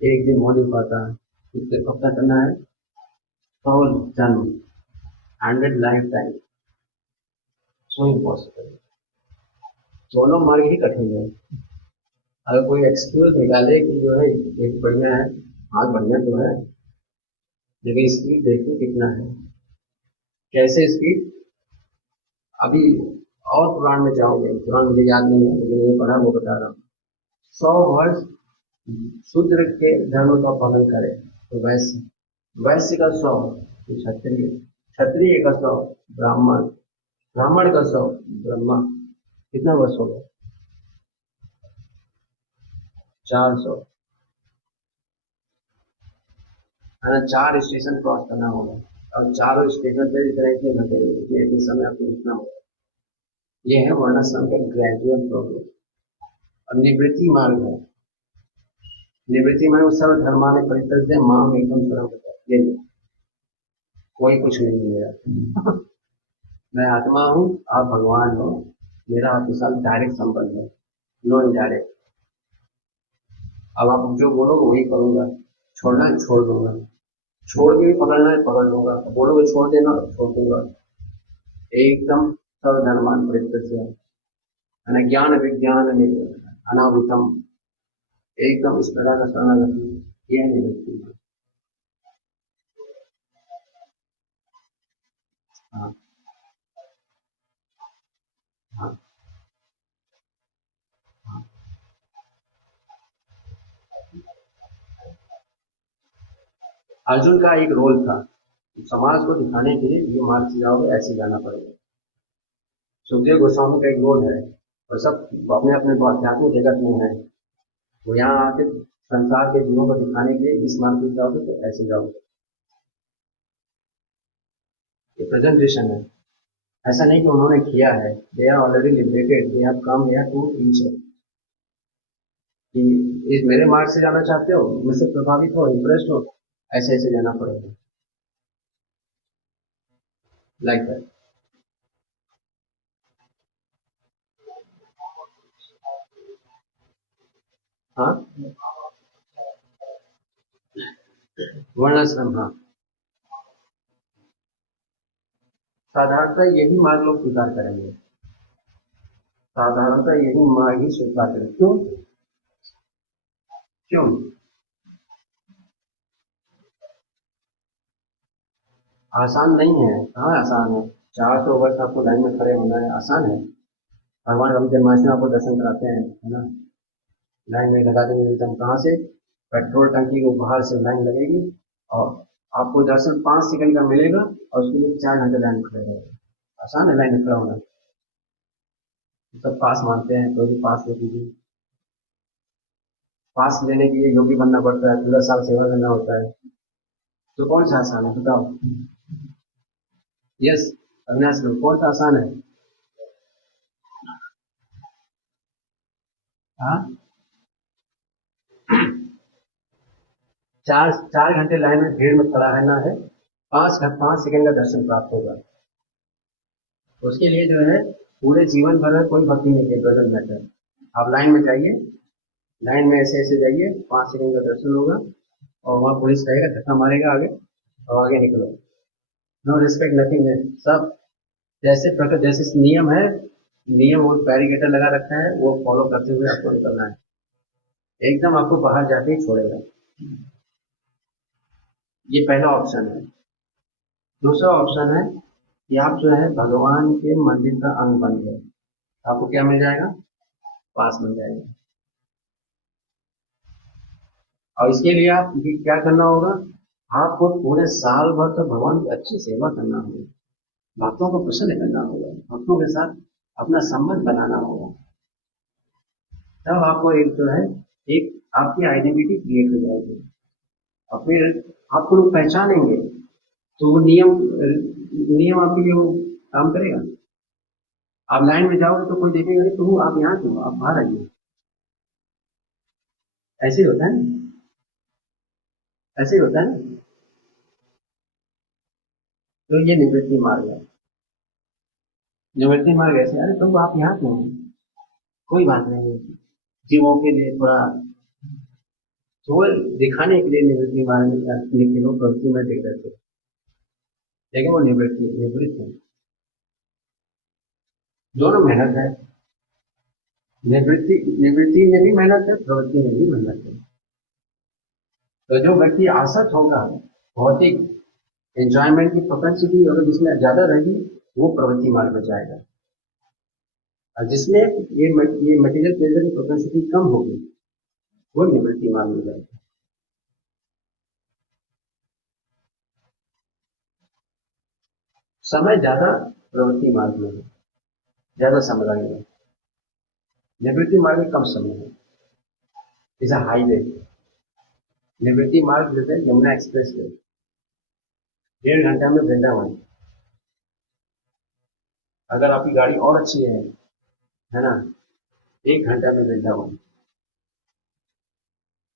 एक दिन हो नहीं पाता है, इसलिए कब तक करना है? 100 जन्म, 100 लाइफ टाइम, सो इम्पॉसिबल। दोनों मार्ग ही कठिन है। अगर कोई एक्सक्यूज निकाले कि जो है एक बढ़िया है, हाँ बढ़िया तो है, लेकिन स्पीड देखो कितना है, कैसे स्पीड। अभी और पुराण में जाओगे, पुराण मुझे याद नहीं है लेकिन ये पढ़ा वो बता रहा हूँ। 100 वर्ष शूद्र के धर्म का पालन करे तो वैश्य, वैश्य का 100 तो क्षत्रिय, क्षत्रिय का 100 ब्राह्मण, ब्राह्मण का 100 ब्रह्मा। कितना वर्ष हो गया? 400 है ना। 4 स्टेशन क्रॉस करना होगा, और चारों स्टेशन पे इतने घंटे इतने समय आपको रुकना होगा। ये है वर्णाश्रम का ग्रेजुअल प्रोग्रेस। और निवृत्ति मार्ग है, निवृत्ति मार्ग सर्व धर्माने परित्यज्य माम एकम शरणं व्रज। ये कोई कुछ नहीं है मेरा मैं आत्मा हूँ, आप भगवान हो, मेरा आपके साथ डायरेक्ट संबंध है, नो इनडायरेक्ट। अब आप जो बोलोगे वही करूंगा, छोड़ना है छोड़ दूंगा, छोड़ के भी पकड़ना है पकड़ लूंगा, बोलोगे छोड़ देना छोड़ दूंगा। एकदम सर्वधर्मान परित्यज्य ज्ञान विज्ञान अनावृतम, एकदम इस प्रकार का शरणागति, यह निवृत्ति। हाँ हाँ हाँ। अर्जुन का एक रोल था, समाज को दिखाने के लिए ये मार्ग से जाओगे ऐसे जाना पड़ेगा। सुखदेव गोस्वामी का एक रोल है, और सब अपने अपने आध्यात्मिक जगत में है, वो यहाँ आके संसार के जीवों को दिखाने के लिए इस मार्ग से जाओगे तो ऐसे जाओगे। ये प्रेजेंटेशन है, ऐसा नहीं कि उन्होंने किया है, they are already liberated, they have come here to teach कि इस मेरे मार्ग से जाना चाहते हो, मुझसे प्रभावित हो, इंप्रेस्ड हो, ऐसे ऐसे जाना पड़ेगा, लाइक दैट। हाँ वर्णाश्रम, हाँ साधारणतः यही मार्ग लोग स्वीकार करेंगे, साधारणतः यही मार्ग ही स्वीकार करेंगे। क्यों? क्यों? आसान नहीं है, कहाँ आसान है? 400 वर्ष आपको लाइन में खड़े होना है, आसान है? भगवान राम जन्माष्टमी आपको दर्शन कराते हैं, है ना, लाइन में लगा देंगे एकदम, कहाँ से? पेट्रोल टंकी को बाहर से लाइन लगेगी, और आपको दर्शन 5 सेकंड का मिलेगा, और उसके लिए 4 घंटे लाइन में खड़े रहेगा। आसान है लाइन में खड़ा होना? सब पास मानते हैं, कोई भी पास ले लीजिए, पास लेने के लिए योग्य बनना पड़ता है, पूरा साल सेवा करना होता है, तो कौन सा आसान है बताओ? यस, अविनाश लोग कौन सा आसान है? हाँ, 4 4 घंटे लाइन में भीड़ में खड़ा रहना है, 5 सेकंड का दर्शन प्राप्त होगा। उसके लिए जो है पूरे जीवन भर में कोई भक्ति नहीं है, डजंट मैटर। आप लाइन में जाइए, लाइन में ऐसे ऐसे जाइए, 5 सेकंड का दर्शन होगा, और वहाँ पुलिस रहेगा, धक्का मारेगा आगे, और आगे निकलो। नो रिस्पेक्ट, नथिंग है, सब जैसे प्रकृति जैसे नियम है, नियम और बैरिकेटर लगा रखा है, वो फॉलो करते हुए आपको निकलना है, एकदम आपको बाहर जाके ही छोड़ेगा। ये पहला ऑप्शन है। दूसरा ऑप्शन है कि आप जो है भगवान के मंदिर का अंग बन गए, आपको क्या मिल जाएगा? पास मिल जाएगा। और इसके लिए आप क्या करना होगा? आपको पूरे साल भर तो भगवान की अच्छी सेवा करना होगा, भक्तों को प्रसन्न करना होगा, भक्तों के साथ अपना संबंध बनाना होगा, तब आपको एक जो है एक आपकी आइडेंटिटी क्रिएट हो जाएगी, और फिर आपको लोग पहचानेंगे। तो वो नियम, नियम आपकी जो काम करेगा? आप लाइन में जाओगे तो कोई देखेगा नहीं, तो आप यहाँ क्यों, आप बाहर आइए। ऐसे ही होता है ना, ऐसे ही होता है ना। तो ये निवृत्ति मार्ग है। निवृत्ति मार्ग ऐसे, अरे प्रभु आप यहाँ क्यों हैं? कोई बात नहीं, जीवों के लिए थोड़ा केवल दिखाने के लिए निवृत्ति मार्ग में निकले लोग प्रवृत्ति में देख रहे थे, लेकिन वो निवृत्ति निवृत्त है। दोनों मेहनत है, निवृत्ति निवृत्ति में भी मेहनत है, प्रवृत्ति में भी मेहनत है। तो जो व्यक्ति आसक्त होगा भौतिक एंजॉयमेंट की प्रोपेंसिटी अगर जिसमें ज्यादा रहेगी, वो प्रवृत्ति मार्ग में जाएगा। और जिसमें ये मटेरियल प्लेजर की प्रोपेंसिटी कम होगी, वो निवृत्ति मार्ग में जाएगा। समय ज्यादा प्रवृत्ति मार्ग में है, ज्यादा समय लगेगा। निवृत्ति मार्ग में कम समय है। Is a highway. निवृत्ति मार्ग जैसे यमुना एक्सप्रेस वे, 1.5 घंटा में वृंदावन। अगर आपकी गाड़ी और अच्छी है ना, 1 घंटा में वृंदावन।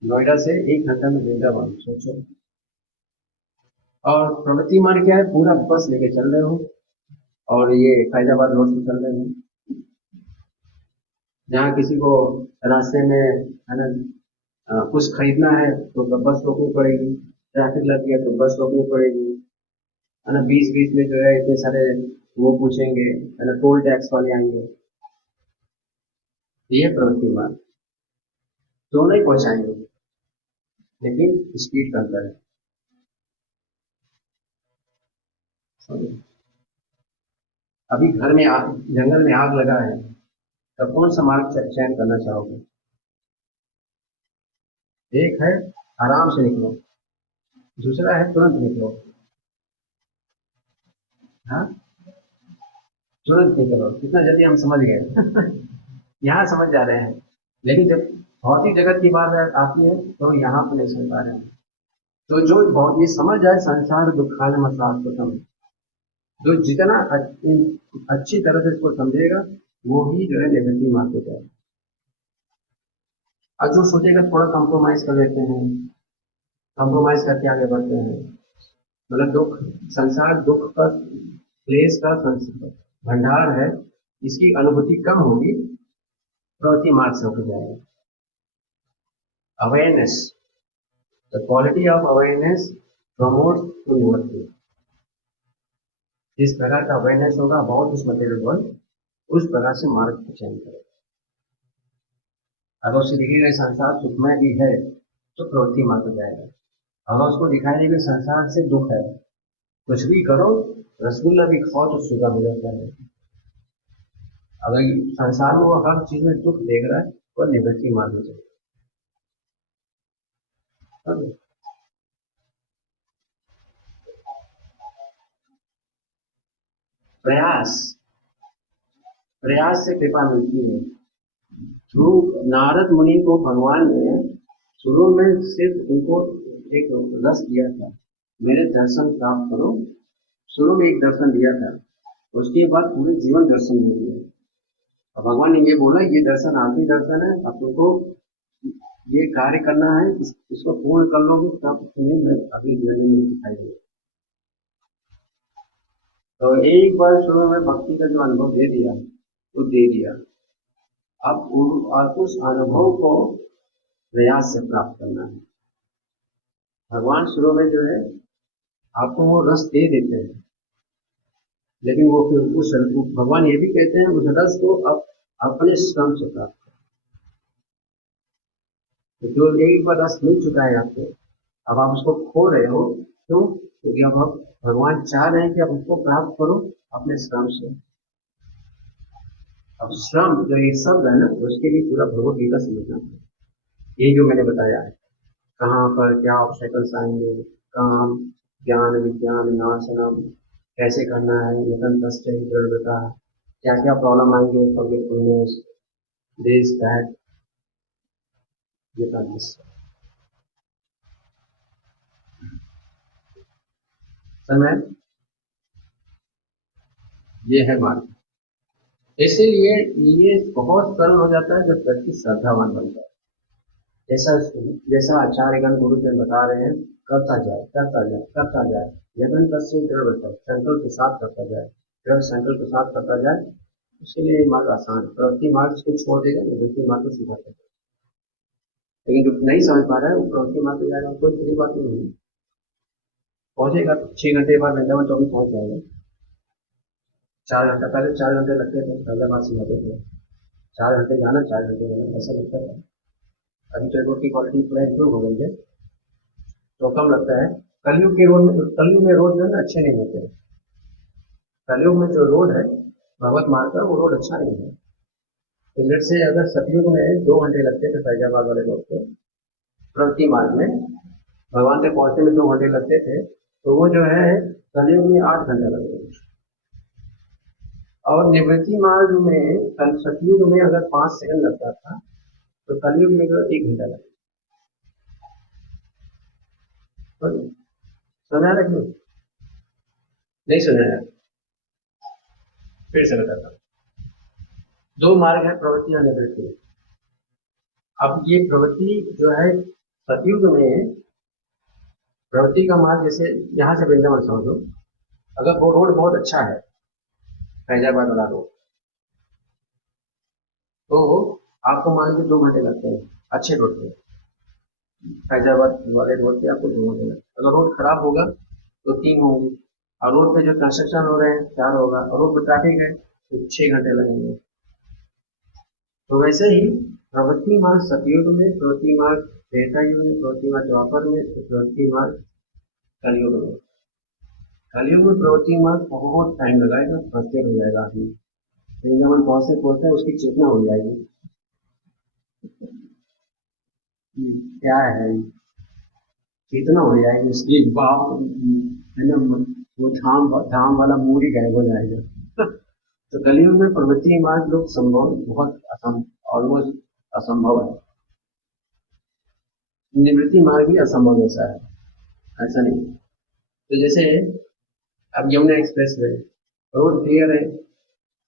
नोएडा से 1 घंटा में वृंदावन, सोचो। और प्रवृत्ति मार्ग क्या है, पूरा बस लेके चल रहे हो और ये फैजाबाद रोड से चल रहे हो, जहाँ किसी को रास्ते में है ना कुछ खरीदना है तो बस रोकनी पड़ेगी, ट्रैफिक लग गया तो बस रोकनी पड़ेगी, है ना। बीच बीच में जो है इतने सारे वो पूछेंगे, है ना, टोल टैक्स वाले आएंगे। ये प्रवृत्ति मार्ग दोनों ही पहुंचाएंगे, लेकिन स्पीड का अंतर है। समझे? अभी घर में आग, जंगल में आग लगा है, तब कौन सा मार्ग चयन करना चाहोगे? एक है आराम से निकलो, दूसरा है तुरंत निकलो। हाँ, तुरंत निकलो, कितना जल्दी हम समझ गए। यहाँ समझ जा रहे हैं, लेकिन जब भौतिक जगत की बात आती है तो यहाँ पर नहीं समझ पा रहे हैं। तो जो बहुत ये समझ जाए संसार दुखालय मसलात को समझ, जो जितना अच्छी तरह से इसको समझेगा, वो ही जो है निवृत्ति मार्ग को जाएगा। और जो सोचेगा थोड़ा कंप्रोमाइज कर लेते हैं, कंप्रोमाइज करके आगे बढ़ते हैं, मतलब दुख, संसार दुख का क्लेश का भंडार है, इसकी अनुभूति कम होगी, प्रवृत्ति मार्ग से होकर जाएगा। Awareness, the quality of awareness promote to निवृत्ति। जिस प्रकार का अवेयरनेस होगा अबाउट दिस मटेरियल वर्ल्ड, उस प्रकार से मार्ग को चयन करेगा। अगर उसे दिखेगा संसार सुखमय भी है तो प्रवृत्ति मार्ग में जाएगा। अगर उसको दिखाई देगा संसार से दुख है, कुछ भी करो, रसगुल्ला भी खाओ तो सुगा हो जाता है, अगर संसार में वो हर चीज में दुख देख रहा है तो निवृत्ति मार्ग में जाएगा। प्रयास, प्रयास से कृपा मिलती है। थ्रू नारद मुनि को भगवान ने शुरू में सिर्फ उनको एक रस दिया था, मेरे दर्शन प्राप्त करो। शुरू में एक दर्शन दिया था, उसके बाद पूरे जीवन दर्शन दे दिया। और भगवान ने ये बोला, ये दर्शन आखिरी दर्शन है, अब तुमको ये कार्य करना है, इसको पूर्ण कर लोगे तब तुम्हें मैं अगली जन्म में दिखाई दूंगा। तो एक बार शुरू में भक्ति का जो अनुभव दे दिया तो दे दिया। अब उस अनुभव को प्रयास से प्राप्त करना है। भगवान शुरू में जो है आपको वो रस दे देते हैं, लेकिन वो फिर उस भगवान ये भी कहते हैं उस रस को अब अपने श्रम से प्राप्त करो। तो जो एक बार रस मिल चुका है आपको, अब आप उसको खो रहे हो, क्यों? क्योंकि अब आप भगवान चाह रहे हैं कि आप उसको प्राप्त करो अपने श्रम से। अब श्रम जो ये शब्द है ना, उसके लिए पूरा भगवत गीता समझना है। ये जो मैंने बताया है, कहाँ पर क्या ऑब्स्टेकल्स आएंगे, काम ज्ञान विज्ञान नाशनम कैसे करना है, यतन तस्य दृढ़ता, क्या क्या प्रॉब्लम आएंगे, फॉरगेटफुलनेस, दिस दैट, ये। समय ये है मार्ग। इसीलिए ये बहुत सरल हो जाता है जब व्यक्ति श्रद्धावान बन जाए। जैसा जैसा आचार्यगण गुरुजन बता रहे हैं, करता जाए करता जाए करता जाए, यदन तस्वीर दृढ़ बताओ, संकल्प के साथ करता जाए, दृढ़ संकल्प के साथ करता जाए, उसके लिए ये मार्ग आसान है। प्रवृत्ति मार्ग को छोड़ देगा, निवृत्ति मार्ग को सीधा कर देगा। लेकिन जो नहीं समझ पा रहा है वो प्रवृत्ति मार्ग पे जाएगा, कोई बड़ी बात नहीं है। पहुंचेगा 6 घंटे बाद वृंदावन तो भी पहुंच जाएगा। 4 घंटा, पहले 4 घंटे लगते थे फैजाबाद से जाते थे, 4 घंटे जाना 4 घंटे जाना, ऐसा लगता था। अभी तो रोड की क्वालिटी पूरा इम्प्रूव हो गई है तो कम लगता है। कलयुग में रोड जो है ना अच्छे नहीं होते। कलयुग में जो रोड है भगवत मार्ग का, वो रोड अच्छा नहीं है। तो लेट से अगर सतयुग में 2 घंटे लगते थे फैजाबाद वाले रोड पे, प्रवृत्ति मार्ग में भगवान तक पहुंचने में 2 घंटे लगते थे, तो वो जो है कलयुग में 8 घंटे लगेंगे। और निवृत्ति मार्ग में सतयुग में अगर 5 सेकंड लगता था, तो कलयुग में जो 1 घंटा लगेगा। सुना है क्यों नहीं सुना है? फिर से बताता हूँ। 2 मार्ग है, प्रवृत्ति और निवृत्ति। अब ये प्रवृत्ति जो है सतयुग में, प्रवृत्ति का मार्ग जैसे यहाँ से वृंदावन समझो, अगर वो रोड बहुत अच्छा है फैजाबाद वाला रोड, तो आपको मान लीजिए 2 घंटे लगते हैं अच्छे रोड पे। फैजाबाद वाले रोड पे आपको 2 घंटे लगते हैं। अगर रोड खराब होगा तो 3 होंगे, और रोड पे जो कंस्ट्रक्शन हो रहे हैं 4 होगा, और रोड पे ट्रैफिक है तो 6 घंटे लगेंगे। तो वैसे ही प्रवृत्ति मार्ग सतयुग में, प्रवृत्ति मार्ग त्रेता युग में, प्रवृत्ति मार्ग द्वापर में, प्रवृत्ति मार्ग कलयुग में। कलयुग में प्रवृत्ति मार्ग बहुत टाइम लगाएगा, फ्रस्ट्रेट हो जाएगा आदमी। वृंदावन पहुंचते पहुंचते उसकी चेतना हो जाएगी क्या है, चेतना हो जाएगी उसकी, बाप है ना, वो धाम धाम वाला मूड ही गायब हो जाएगा। तो कलयुग में प्रवृत्ति मार्ग लोग संभव बहुत ऑलमोस्ट असंभव है। निवृत्ति मार्ग भी असंभव जैसा है, ऐसा नहीं। तो जैसे अब Yamuna express way, road clear है,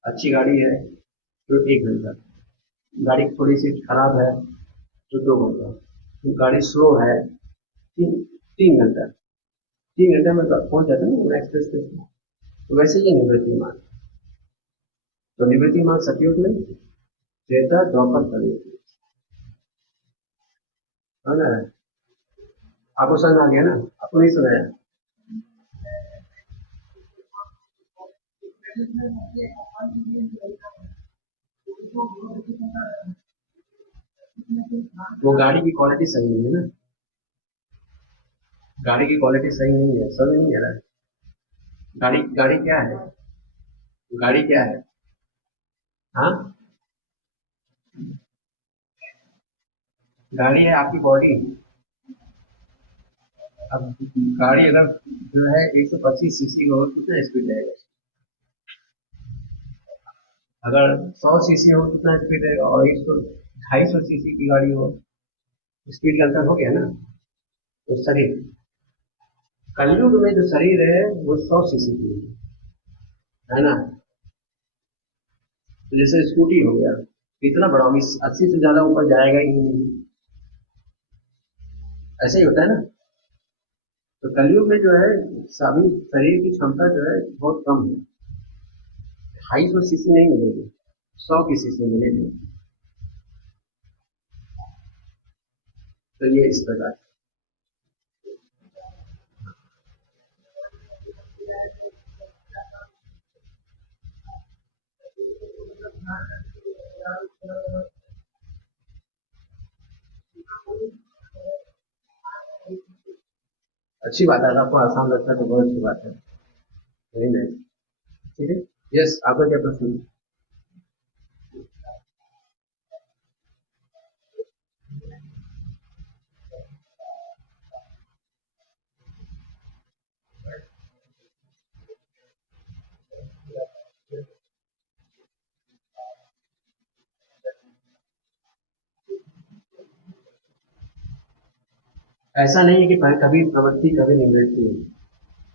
अच्छी गाड़ी है तो 1 घंटा, गाड़ी थोड़ी सी खराब है तो 2 घंटा, तो गाड़ी स्लो है 3 घंटा, 3 घंटे में पहुंच जाता है ना यमुना एक्सप्रेस पे। तो वैसे ही निवृत्ति मार्ग, तो निवृत्ति मार्ग सतयुग में, त्रेता द्वापर कलयुग है ना। आपको समझ आ गया ना? आपको नहीं सुनाया? वो गाड़ी की क्वालिटी सही नहीं है ना, गाड़ी की क्वालिटी सही नहीं है, समझ नहीं आ रहा है। गाड़ी गाड़ी क्या है, गाड़ी क्या है? हाँ, गाड़ी है आपकी बॉडी। अब गाड़ी अगर जो है 125 सीसी हो तो कितना स्पीड रहेगा, अगर 100 सीसी हो कितना स्पीड रहेगा, और 250 सीसी की गाड़ी हो, स्पीड का अंतर हो गया ना। तो शरीर, कलयुग में जो शरीर है वो 100 सीसी की है ना। तो जैसे स्कूटी हो गया, कितना बड़ा होगी, 80 से ज्यादा ऊपर जाएगा ही नहीं, ऐसे ही होता है ना। तो कलयुग में जो है सभी शरीर की क्षमता जो है बहुत कम है, 250 सीसी नहीं मिलेगी, 100 की सीसी मिलेगी। तो ये इस प्रकार। अच्छी बात है, अगर आपको आसान लगता है तो बहुत अच्छी बात है, वेरी नाइस। ठीक है, यस, आपका क्या प्रश्न है? ऐसा नहीं है कि कभी प्रवृत्ति कभी निवृत्ति हो,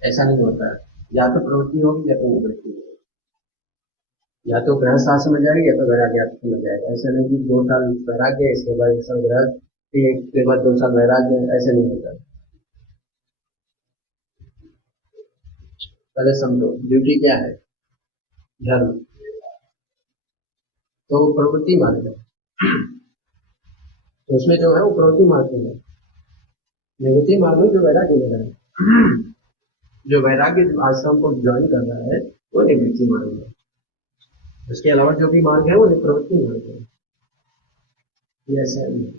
ऐसा नहीं होता है। या तो प्रवृत्ति होगी या तो निवृत्ति होगी। या तो गृहस्थ आश्रम में जाएगा या तो वैराग्य आश्रम में जाएगा। ऐसा नहीं कि 2 साल वैराग्य इसके बाद 1 साल गृहस्थ, फिर इसके बाद 2 साल वैराग्य, ऐसे नहीं होता। पहले समझो ड्यूटी क्या है, धर्म, तो प्रवृत्ति मार्ग है, तो उसमें जो है वो प्रवृत्ति मार्ग में है। निवृत्ति मार्ग में जो वैराग्य ले रहा है, जो वैराग्य आश्रम को ज्वाइन कर रहा है वो निवृत्ति मार्ग है। उसके अलावा जो भी मार्ग है वो प्रवृत्ति मार्ग है। ये ऐसा नहीं है।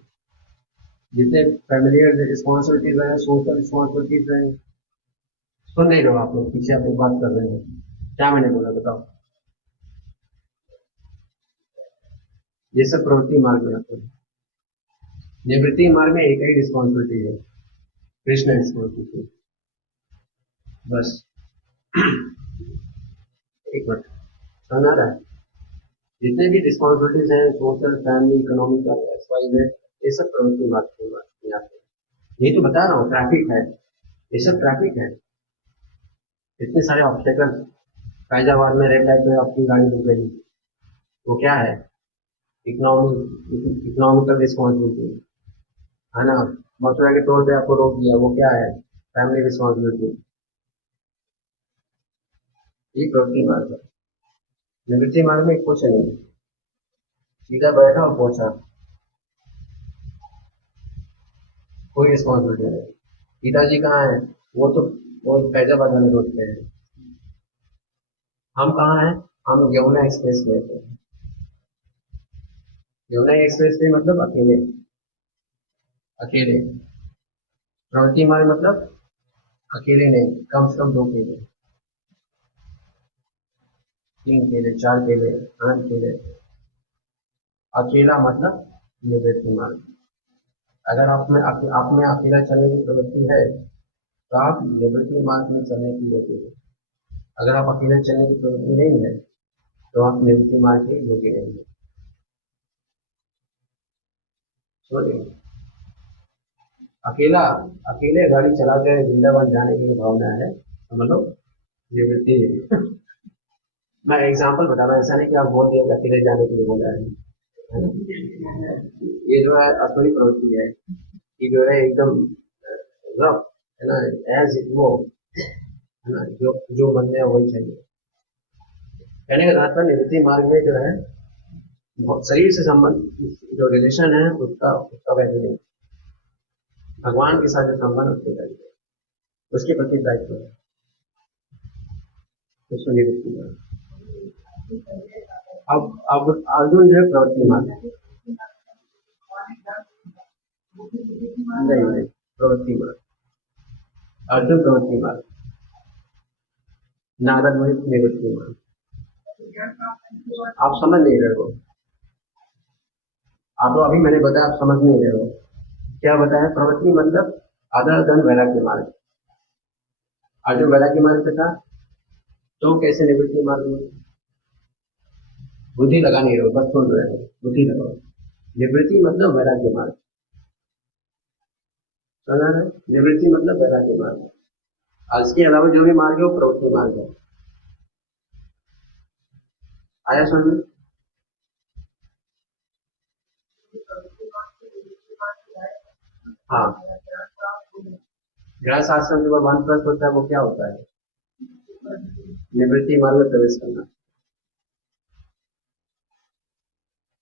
जितने फैमिलियर रिस्पॉन्सिबिलिटीज रहे, सोशल रिस्पॉन्सिबिलिटीज रहे, सुन नहीं रहे हो आप लोग, पीछे आप लोग बात कर रहे हैं, क्या मैंने बोला बताओ। ये सब प्रवृत्ति मार्ग में आते हैं। निवृत्ति मार्ग में एक ही रिस्पॉन्सिबिलिटी है, कृष्ण रिस्पॉन्सिबिलिटी, बस। एक मिनट, सुना रहा है? जितने भी रिस्पॉन्सिबिलिटीज हैं, सोशल, फैमिली, इकोनॉमिकल, XYZ, ये सब प्रवृत्ति मार्ग में आते हैं। ये तो बता रहा हूँ, ट्रैफिक है, ये सब ट्रैफिक है। इतने सारे ऑब्स्टेकल, फैजाबाद में रेड लाइट पे आपकी गाड़ी रुक गई, वो क्या है? इकोनॉमिकल रिस्पॉन्सिबिलिटी है ना। मथुरा के टोल पे आपको रोक दिया, वो क्या है? Family responsibility. ये प्रवृत्ति मार्ग है। निवृत्ति मार्ग में कुछ नहीं, सीधा बैठा और पहुंचा, कोई रिस्पॉन्सिबिलिटी नहीं। पिताजी कहाँ है? वो फैजाबाद वाले रोड पे है। हम कहाँ हैं? हम यमुना एक्सप्रेस में थे। यमुना एक्सप्रेस पे मतलब अकेले, अकेले। प्रवृत्ति मार्ग मतलब अकेले नहीं, कम से कम 2 केले, 3 केले, 4 केले, 8 केले। अकेला मतलब निवृत्ति मार्ग। अगर आप में अकेला चलने की प्रवृत्ति है तो आप निवृत्ति मार्ग में चलने की योग्य है। अगर आप अकेले चलने की प्रवृत्ति नहीं है तो आप निवृत्ति मार्ग के योग्य नहीं है। अकेले गाड़ी चला के वृंदावन जाने की भावना है, समझ लो निवृत्ति है। मैं एग्जाम्पल बता रहा हूँ, ऐसा नहीं कि आप बोल दिया कि अकेले जाने के लिए बोला है। ये जो है असली प्रवृत्ति है कि जो है एकदम रफ है ना, एज इट वो है ना, जो मन में वही चाहिए। कहने का तात्पर्य निवृत्ति मार्ग में जो है शरीर से संबंध जो रिलेशन है उसका वैल्यू नहीं, भगवान के साथ जो संबंध उसको वैल्यू है, उसके प्रति दायित्व है, उसको निवृत्ति मार्ग। अब अर्जुन जो है प्रवृत्ति मार्ग, नहीं प्रवृत्ति मार्ग, अर्जुन प्रवृत्ति मार्ग, नारद मुनि निवृत्ति मार्ग। आप समझ नहीं रहे हो, आप अभी मैंने बताया, आप समझ नहीं रहे हो। क्या बताया? प्रवृत्ति मतलब अदर देन वैराग्य मार्ग। अर्जुन वैराग्य मार्ग पे था, तो कैसे निवृत्ति मार्ग में? बुद्धि लगा नहीं रहे हो, बस सुन रहे हो, बुद्धि लगाओ। निवृत्ति मतलब वैराग्य मार्ग, समझ रहे? निवृत्ति मतलब वैराग्य मार्ग। इसके अलावा जो भी मार्ग है वो प्रवृत्ति मार्ग है। आया समझ? हाँ, गृहस्थ आश्रम जो वानप्रस्थ होता है वो क्या होता है? निवृत्ति मार्ग में प्रवेश करना।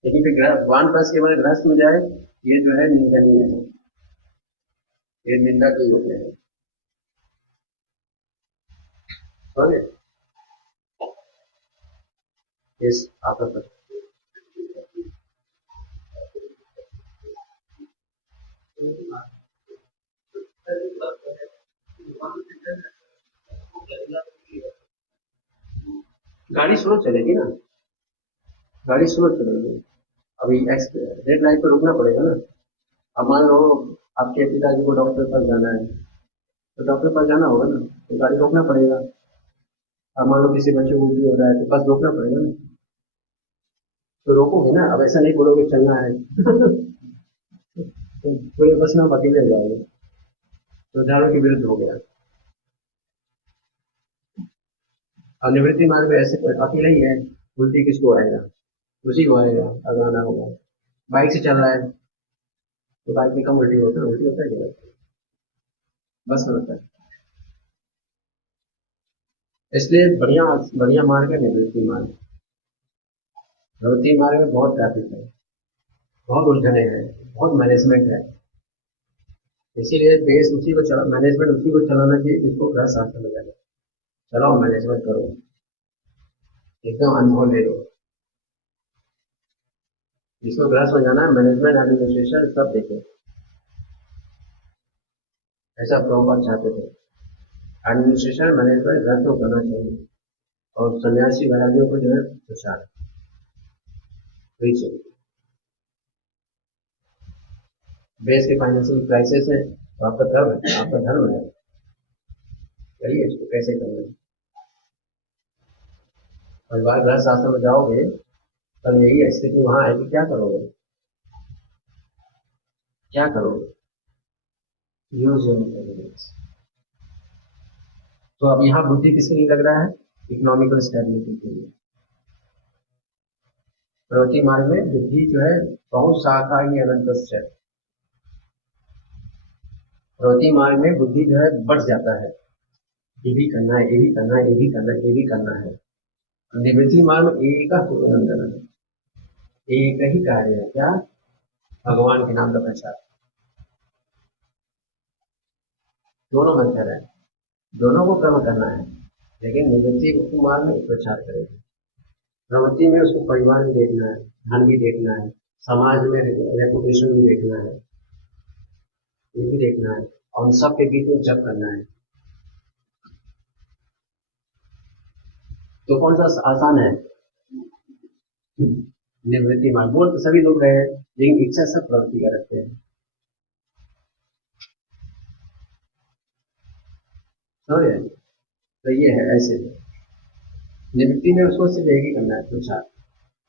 लेकिन फिर वानप्रस्थ के बाद गृहस्थ में जाए, ये जो है निंदनीय है, ये निंदा के योग्य है। समझे? इस आपका गाड़ी स्लो चलेगी ना, गाड़ी स्लो चलेगी। अभी रेड लाइट पर रुकना पड़ेगा ना। अब मान लो आपके पिताजी को डॉक्टर के पास जाना है, तो डॉक्टर के पास जाना होगा ना, तो गाड़ी रोकना पड़ेगा। अब मान लो किसी बच्चे को उल्टी हो रहा है तो बस रोकना पड़ेगा ना, तो रोकोगे ना। अब ऐसा नहीं बोलोगे चलना है तो पूरे बस में अकेले जाओगे तो झाड़ों के विरुद्ध हो गया। और निवृत्ति मार्ग में ऐसे अकेले ही है, उल्टी किसको आएगा? उसी को आएगा अगर आना होगा। बाइक से चल रहा है तो बाइक में कम उल्टी होता है, उल्टी होता है क्या? बस में होता है। इसलिए बढ़िया बढ़िया मार्ग है निवृत्ति मार्ग। प्रवृत्ति मार्ग में बहुत ट्रैफिक है, बहुत उलझने हैं, बहुत मैनेजमेंट है। इसीलिए देश उसी को चला, मैनेजमेंट उसी को चलाना चाहिए जिसको गृह शास्त्र में जाना। चलाओ, मैनेजमेंट करो, एकदम अनुभव ले लो। जिसको गृह में जाना है, मैनेजमेंट एडमिनिस्ट्रेशन सब देखे, ऐसा प्रभुपाद चाहते थे। एडमिनिस्ट्रेशन मैनेजमेंट गृह को करना चाहिए, और सन्यासी वैरागियों को जो है प्रचार चाहिए। देश के फाइनेंशियल क्राइसिस है, तो आपका धर्म है, करिए इसको कैसे करना है। परिवार गृह शास्त्र में जाओगे तब यही स्थिति वहां आएगी, क्या करोगे? क्या करोगे? Use your intelligence. तो अब यहाँ बुद्धि किसके लिए लग रहा है? इकोनॉमिकल स्टेबिलिटी के लिए। प्रवृत्ति मार्ग में बुद्धि जो है बहुत शाखा ही अनंत है। प्रवृत्ति मार्ग में बुद्धि जो है बढ़ जाता है, ये भी करना है, ये भी करना है, ये भी करना है, ये भी करना है। निवृत्ति मार्ग में एक का सुरंदन है, एक ही कार्य है, क्या? भगवान के नाम का प्रचार। दोनों मंत्र है, दोनों को क्रम करना है, लेकिन निवृत्ति मार्ग में प्रचार करेगा। प्रवृत्ति में उसको परिवार भी देखना है, धन भी देखना है, समाज में रेपुटेशन भी देखना है, ये भी देखना है, और उन सब के बीच में जप करना है। तो कौन सा आसान है? निवृत्ति मार्ग। बोल तो सभी लोग रहे हैं, लेकिन इच्छा सब प्रवृत्ति का रखते हैं। समझे? तो ये है ऐसे। निवृत्ति में उसको सिर्फ एक ही करना है, प्रचार।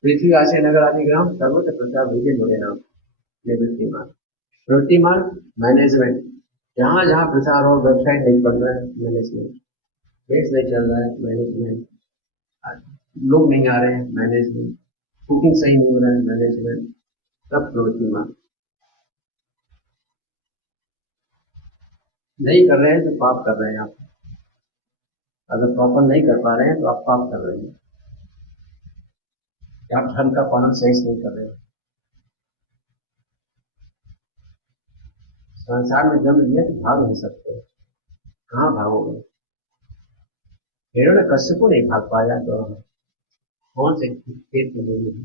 पृथ्वी आशय नगर आदि ग्राम सर्वत्र प्रचार भूले मोरे नाम। निवृत्ति मार्ग। प्रवृत्ति मार्ग मैनेजमेंट, जहां जहां प्रचार हो, वेबसाइट नहीं पढ़ रहा है, मैनेजमेंट। बेस नहीं चल रहा है, मैनेजमेंट। लोग नहीं आ रहे हैं, मैनेजमेंट। कुकिंग सही नहीं हो रहा है, मैनेजमेंट। सब प्रवृत्ति मार्ग। नहीं कर रहे हैं तो पाप कर रहे हैं आप। अगर प्रॉपर नहीं कर पा रहे हैं तो आप पाप कर रहे हैं, आप धर्म का पालन सही से नहीं कर रहे हैं। संसार में जन्म लिया तो भाग नहीं सकते, कहाँ भागोगे? हिरण्य कश्यप को नहीं भाग पाया तो कौन से खेत में बोली है?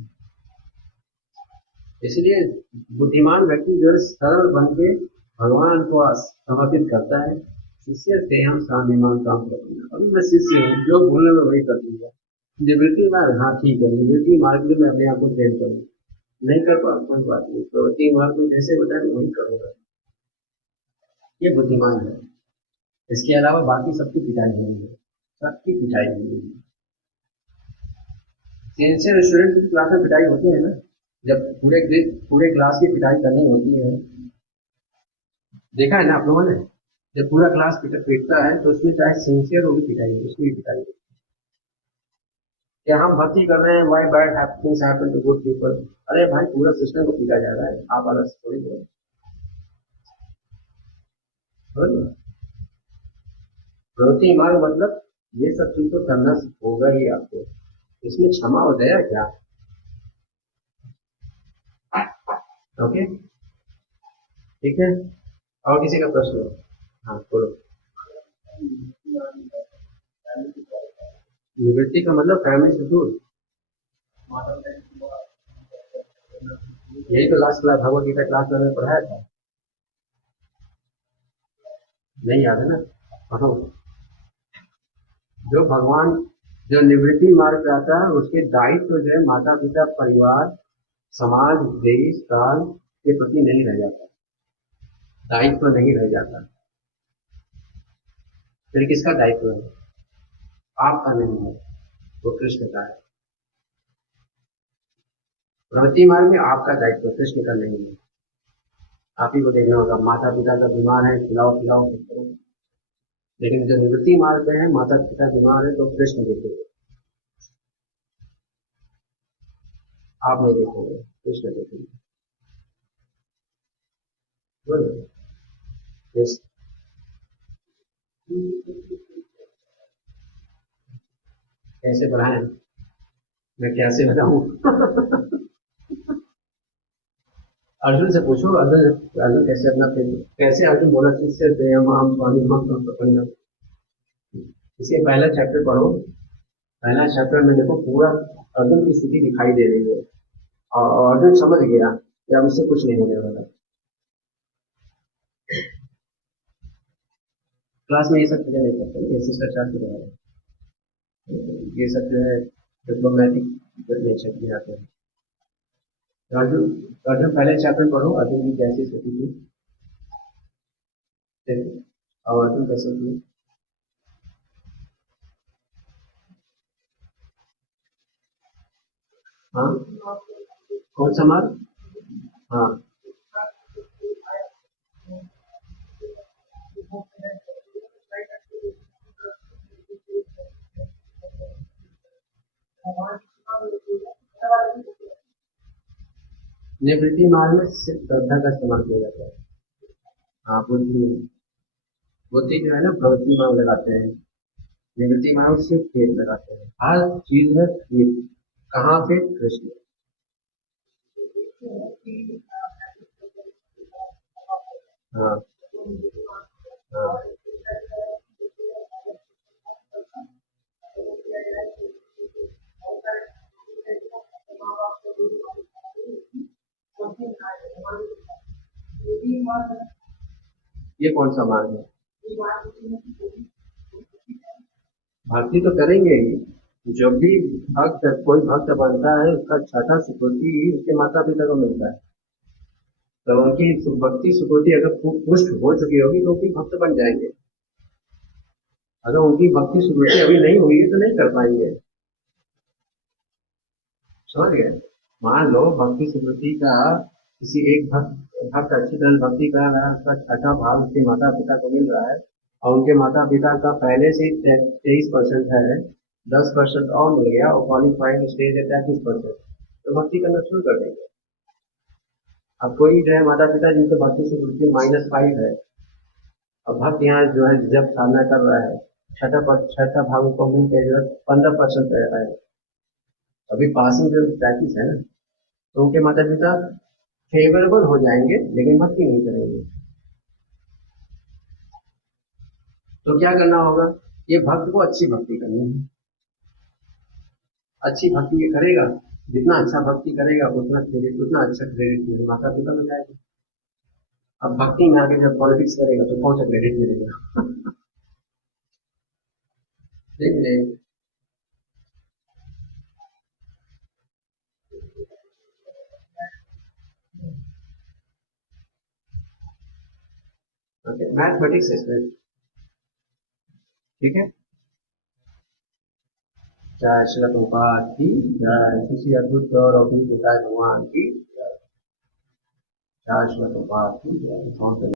इसलिए बुद्धिमान व्यक्ति जो है सरल बन के भगवान को समर्पित करता है। शिष्य से हम स्वाभिमान काम करूंगा, अभी मैं शिष्य हूँ, जो बोलने में वही कर दूंगा। निवृत्ति मार्ग, हाँ ठीक है, निवृत्ति मार्ग में मैं अपने आप को ट्रेन करूँ, नहीं कर पा कोई बात नहीं, प्रवृत्ति मार्ग में जैसे बताए वही करूंगा। ये बुद्धिमान है। इसके अलावा बाकी सबकी पिटाई नहीं है, सबकी पिटाई नहीं है। सिंसियर स्टूडेंट की क्लास में पिटाई होती है ना, जब पूरे क्लास की पिटाई करनी होती है, देखा है ना आप लोगों ने? जब पूरा क्लास पीटता है तो उसमें चाहे सिंसियर होगी पिटाई होगी, उसकी भी पिटाई होगी। क्या हम भक्ति कर रहे हैं, why bad things happen to good people? अरे भाई, पूरा सिस्टम को पीटा जा रहा है, आप अलग से थोड़ी हो। प्रवृत्ति मार्ग मतलब ये सब चीज तो करना होगा ही आपको। इसमें क्षमा हो गया क्या? ओके, ठीक है। और किसी का प्रश्न हो? हाँ बोलो। निवृत्ति का मतलब फैमिली से दूर। यही तो last class Bhagavad Gita class में पढ़ाया था, नहीं याद है ना? पढ़ो। जो भगवान जो निवृत्ति मार्ग पे आता है, उसके दायित्व तो जो है माता पिता, परिवार, समाज, देश, काल के प्रति नहीं रह जाता, दायित्व तो नहीं रह जाता। फिर किसका दायित्व है? आपका नहीं है, वो कृष्ण का है। प्रवृत्ति मार्ग में आपका दायित्व, कृष्ण का नहीं है। आप ही को देखना होगा, माता पिता का बीमार है, खिलाओ खिलाओ करो। लेकिन जो निवृत्ति मार्ग पे है, माता पिता बीमार है तो कृष्ण देखेंगे। आप नहीं देखोगे, कृष्ण देखेंगे। यस। कैसे बढ़ाएं? मैं कैसे बताऊं? अर्जुन से पूछो, अर्जुन अर्जुन कैसे अपना प्रेम, कैसे अर्जुन बोला शिष्य प्रेम हम स्वामी हम प्रपन्न। इसके पहला चैप्टर पढ़ो, पहला चैप्टर में देखो पूरा अर्जुन की स्थिति दिखाई दे रही है, और अर्जुन समझ गया कि अब इससे कुछ नहीं होने वाला। क्लास में ये सब चीजें नहीं करते, ये शिष्टाचार की बात है, ये सब जो है डिप्लोमेटिक नेचर की आते हैं। अर्जुन अर्जुन पहले चैप्टर पढ़ो, अर्जुन की कैसी स्थिति थी, देखो और अर्जुन कैसे थी। हाँ, कौन सा मार्ग? हाँ, निवृत्ति मार्ग में सिर्फ श्रद्धा का इस्तेमाल किया जाता है। हाँ, बुद्धि, बुद्धि जो है ना प्रवृत्ति मार्ग लगाते हैं, निवृत्ति मार्ग सिर्फ खेत लगाते हैं, हर चीज में खेत। कहाँ पे? कृष्ण। हाँ हाँ। ये कौन सा मार्ग है? भक्ति तो करेंगे ही, जब भी भक्त कोई भक्त बनता है उसका छठा सुकृति उसके माता पिता को मिलता है। तो उनकी भक्ति सुकृति अगर पुष्ट हो चुकी होगी तो भी भक्त बन जाएंगे। अगर उनकी भक्ति सुकृति अभी नहीं हुई है तो नहीं कर पाएंगे। समझ गए? मान लो भक्ति सुकृति का किसी एक भक्त अच्छी तरह भक्ति कर रहा है, उसका छठा भाव उसके माता पिता को मिल रहा है, और उनके माता पिता का पहले से 23% है, 10% और मिल गया और क्वालिफाइंग स्टेज है 33%, तो भक्ति करना शुरू कर देंगे। अब कोई जो है माता पिता जिनके भक्ति सुकृति -5 है, अब भक्त यहाँ जो है जब साधना कर रहा है, छठा भाव को मिल के जो है 15% रह रहा है, अभी पासिंग जो 33 है ना, तो उनके माता पिता फेवरेबल हो जाएंगे लेकिन भक्ति नहीं करेंगे। तो क्या करना होगा? ये भक्त को अच्छी भक्ति करनी है। अच्छी भक्ति ये करेगा, जितना अच्छा भक्ति करेगा उतना क्रेडिट, उतना अच्छा क्रेडिट मेरे माता पिता में जाएगा। अब भक्ति में आगे जब पॉलिटिक्स करेगा तो कौन सा क्रेडिट मिलेगा? देख ले। मैथमेटिक्स है इसमें, ठीक है। जय श्री प्रभुपाद की जय, किसी अद्भुत और अद्भुत पिता भगवान की जय, श्री प्रभुपाद की जय।